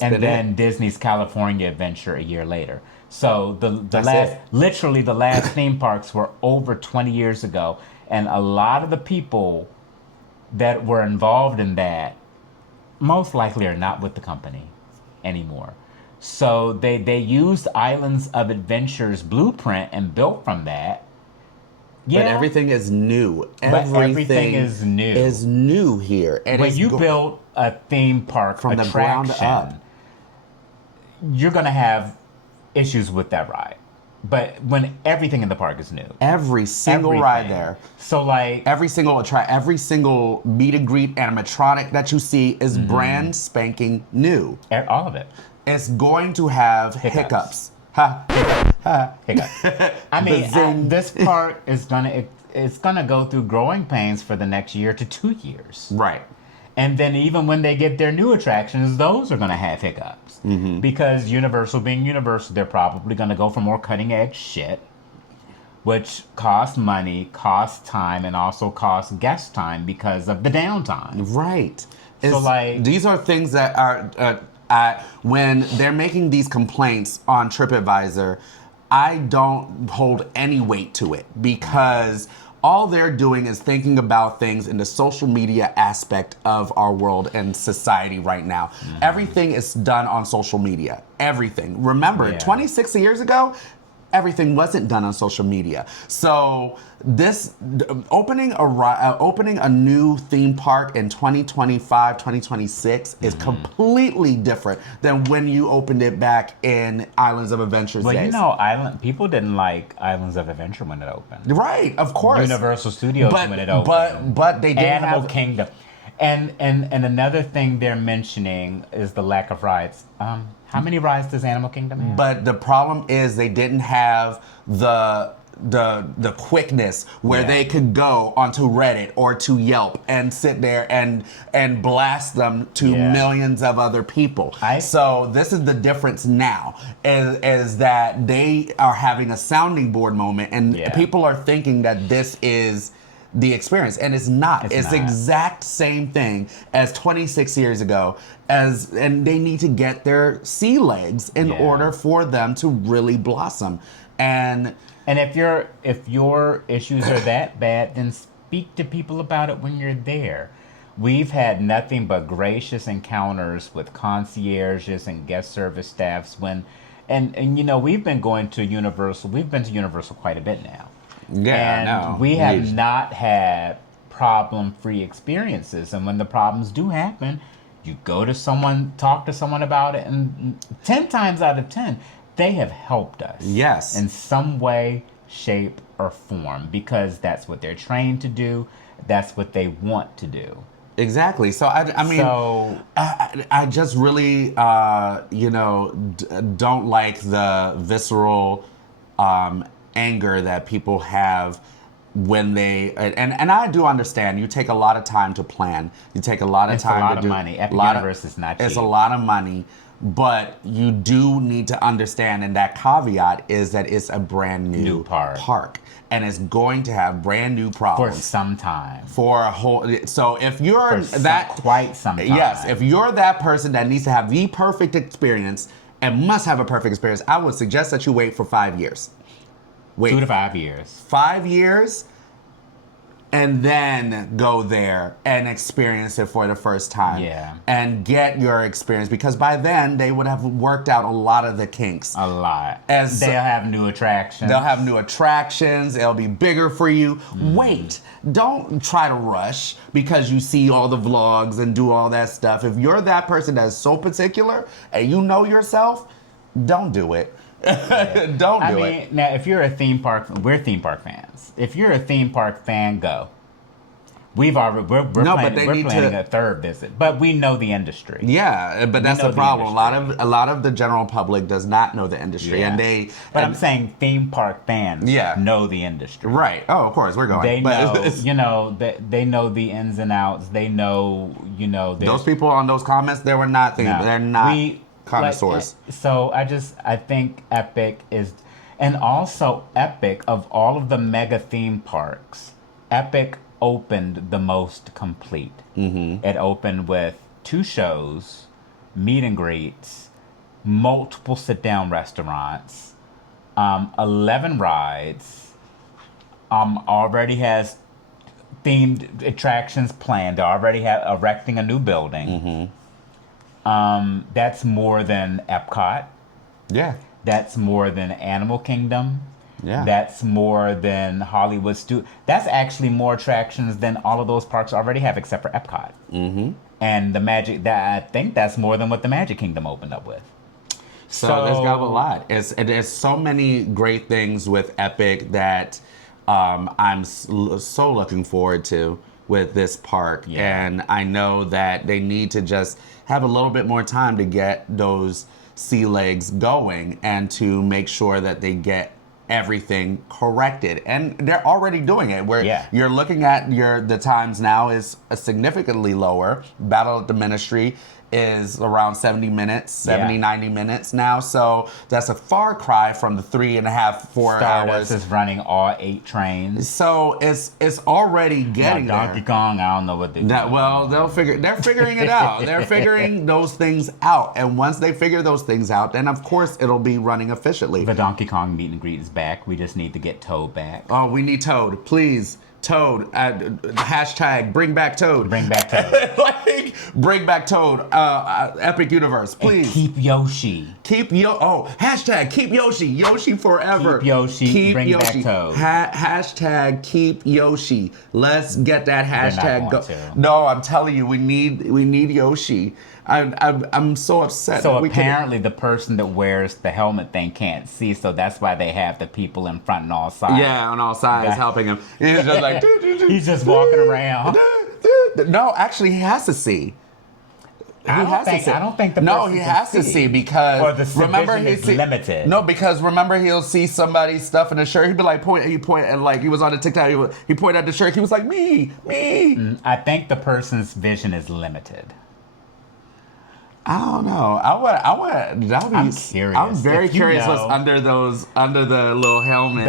And then Disney's California Adventure a year later. So literally the last theme parks were over 20 years ago, and a lot of the people that were involved in that most likely are not with the company anymore. So they used Islands of Adventure's blueprint and built from that. Yeah, but everything is new. Everything is new. Is new here. And when you build a theme park from the ground up, you're going to have issues with that ride. But when everything in the park is new, every single ride there. So like every single meet and greet animatronic that you see is brand spanking new. All of it. It's going to have hiccups. Hiccup. I mean, this part is gonna go through growing pains for the next year to 2 years. Right. And then even when they get their new attractions, those are gonna have hiccups. Because Universal being Universal, they're probably gonna go for more cutting edge shit, which costs money, costs time, and also costs guest time because of the downtime. Right. So like these are things that are when they're making these complaints on TripAdvisor, I don't hold any weight to it because all they're doing is thinking about things in the social media aspect of our world and society right now. Everything is done on social media. Everything. Remember, 26 years ago, everything wasn't done on social media. So this opening a new theme park in 2025, 2026 is completely different than when you opened it back in Islands of Adventure's days. Well, you know, people didn't like Islands of Adventure when it opened. Right, of course. Universal Studios when it opened. But they didn't Animal Kingdom. And another thing they're mentioning is the lack of rides. How many rides does Animal Kingdom have? But the problem is they didn't have the quickness where they could go onto Reddit or to Yelp and sit there and blast them to millions of other people. So this is the difference now, is that they are having a sounding board moment, and people are thinking that this is the experience, and it's not. It's the exact same thing as 26 years ago, and they need to get their sea legs in order for them to really blossom. And if your issues are that bad, then speak to people about it when you're there. We've had nothing but gracious encounters with concierges and guest service staffs and you know, we've been to Universal quite a bit now. Yeah, and we have not had problem-free experiences. And when the problems do happen, you go to someone, talk to someone about it, and 10 times out of 10, they have helped us. Yes. In some way, shape, or form, because that's what they're trained to do. That's what they want to do. Exactly. So I mean, I just really, don't like the visceral anger that people have when they and I do understand. You take a lot of time to plan. You take a lot of time to do. It's a lot of money. Epic Universe is not cheap. It's a lot of money, but you do need to understand, and that caveat is that it's a brand new park, and it's going to have brand new problems for some time. For a whole. So if you're quite some time. Yes, if you're that person that needs to have the perfect experience and must have a perfect experience, I would suggest that you wait for 5 years. Wait 2 to 5 years. 5 years, and then go there and experience it for the first time. Yeah. And get your experience, because by then they would have worked out a lot of the kinks. A lot. They'll have new attractions. They'll have new attractions. It'll be bigger for you. Wait. Don't try to rush because you see all the vlogs and do all that stuff. If you're that person that's so particular and you know yourself, don't do it. Don't do it. Now, if you're a theme park, we're theme park fans. If you're a theme park fan, go. We're planning a third visit, but we know the industry. Yeah, but that's the problem. A lot of the general public does not know the industry, and they. But I'm saying theme park fans. Know the industry. Right. Oh, of course, we're going. They know. They know the ins and outs. They know. Those people on those comments, they were not thinking. They're not. Connoisseurs. So I think Epic is, and also Epic, of all of the mega theme parks, Epic opened the most complete. Mm-hmm. It opened with 2 shows, meet and greets, multiple sit-down restaurants, 11 rides, already has themed attractions planned. They already have erecting a new building. Mm-hmm. That's more than Epcot. Yeah. That's more than Animal Kingdom. Yeah. That's more than Hollywood That's actually more attractions than all of those parks already have, except for Epcot. Mm-hmm. And I think that's more than what the Magic Kingdom opened up with. So there's got a lot. There's so many great things with Epic that I'm so looking forward to with this park. Yeah. And I know that they need to just have a little bit more time to get those sea legs going and to make sure that they get everything corrected. And they're already doing it, where you're looking at the times now is significantly lower. Battle at the Ministry is around 70 minutes, 90 minutes now. So that's a far cry from the 3.5, 4 hours. Stardust is running all 8 trains. So it's already getting there. Donkey Kong, I don't know what they're doing. Well, they're figuring it out. They're figuring those things out. And once they figure those things out, then of course it'll be running efficiently. The Donkey Kong meet and greet is back. We just need to get Toad back. Oh, we need Toad. Please. Toad. Hashtag bring back Toad. Bring back Toad. Bring back Toad. Epic Universe, please. And keep Yoshi. Hashtag keep Yoshi. Yoshi forever. Keep Yoshi. Bring back Toad. Hashtag keep Yoshi. Let's get that hashtag go. No, I'm telling you, we need Yoshi. I'm so upset. So apparently the person that wears the helmet thing can't see, so that's why they have the people in front on all sides. Yeah, on all sides helping him. He's just like he's just walking around. No, actually, he has to see. I don't think the no, person he can has to see because or the remember vision is limited. No, because remember he'll see somebody's stuff in the shirt. He'd be like he point and like he was on the TikTok. He pointed at the shirt. He was like me. I think the person's vision is limited. I don't know. I'm curious. I'm very curious what's under the little helmet.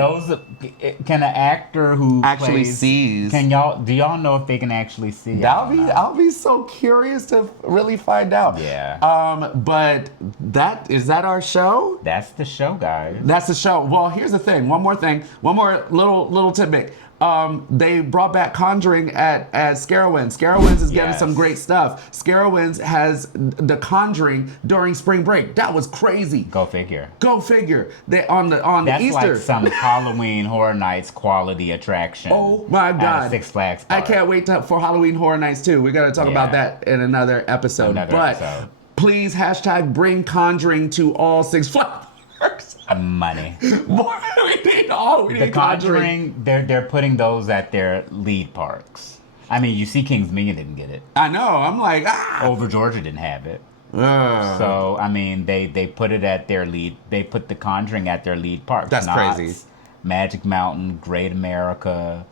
Can an actor who actually plays, sees? do y'all know if they can actually see? I'll be so curious to really find out. Yeah. But is that our show? That's the show, guys. That's the show. Well, here's the thing. One more little tidbit. They brought back Conjuring at Scarowinds. Scarowinds is getting some great stuff. Scarowinds has the Conjuring during spring break. That was crazy. Go figure. They on the Easter. That's like some Halloween Horror Nights quality attraction. Oh my God! Six Flags Park. Park. I can't wait for Halloween Horror Nights too. We got to talk about that in another episode. Please bring Conjuring to all Six Flags. Money. We need the Conjuring, they're putting those at their lead parks. I mean, you see King's Dominion didn't get it. I know. I'm like, Over Georgia didn't have it. So, I mean, they put it at their lead. They put the Conjuring at their lead parks. That's crazy. Magic Mountain, Great America,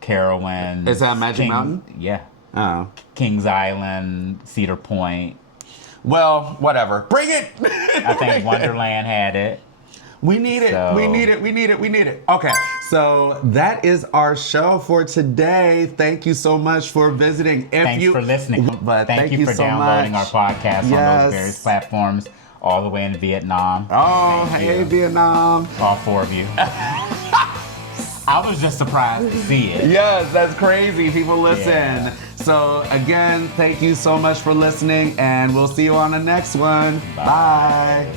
Carowinds. Is that Magic Mountain? Yeah. Oh. Kings Island, Cedar Point. Well, whatever. Bring it. I think Wonderland had it. We need it. We need it. Okay, so that is our show for today. Thank you so much for visiting. Thanks for listening. But thank you for so downloading much. our podcast on those various platforms, all the way in Vietnam. Oh, hey, Vietnam. All 4 of you. I was just surprised to see it. Yes, that's crazy. People listen. Yeah. So, again, thank you so much for listening, and we'll see you on the next one. Bye.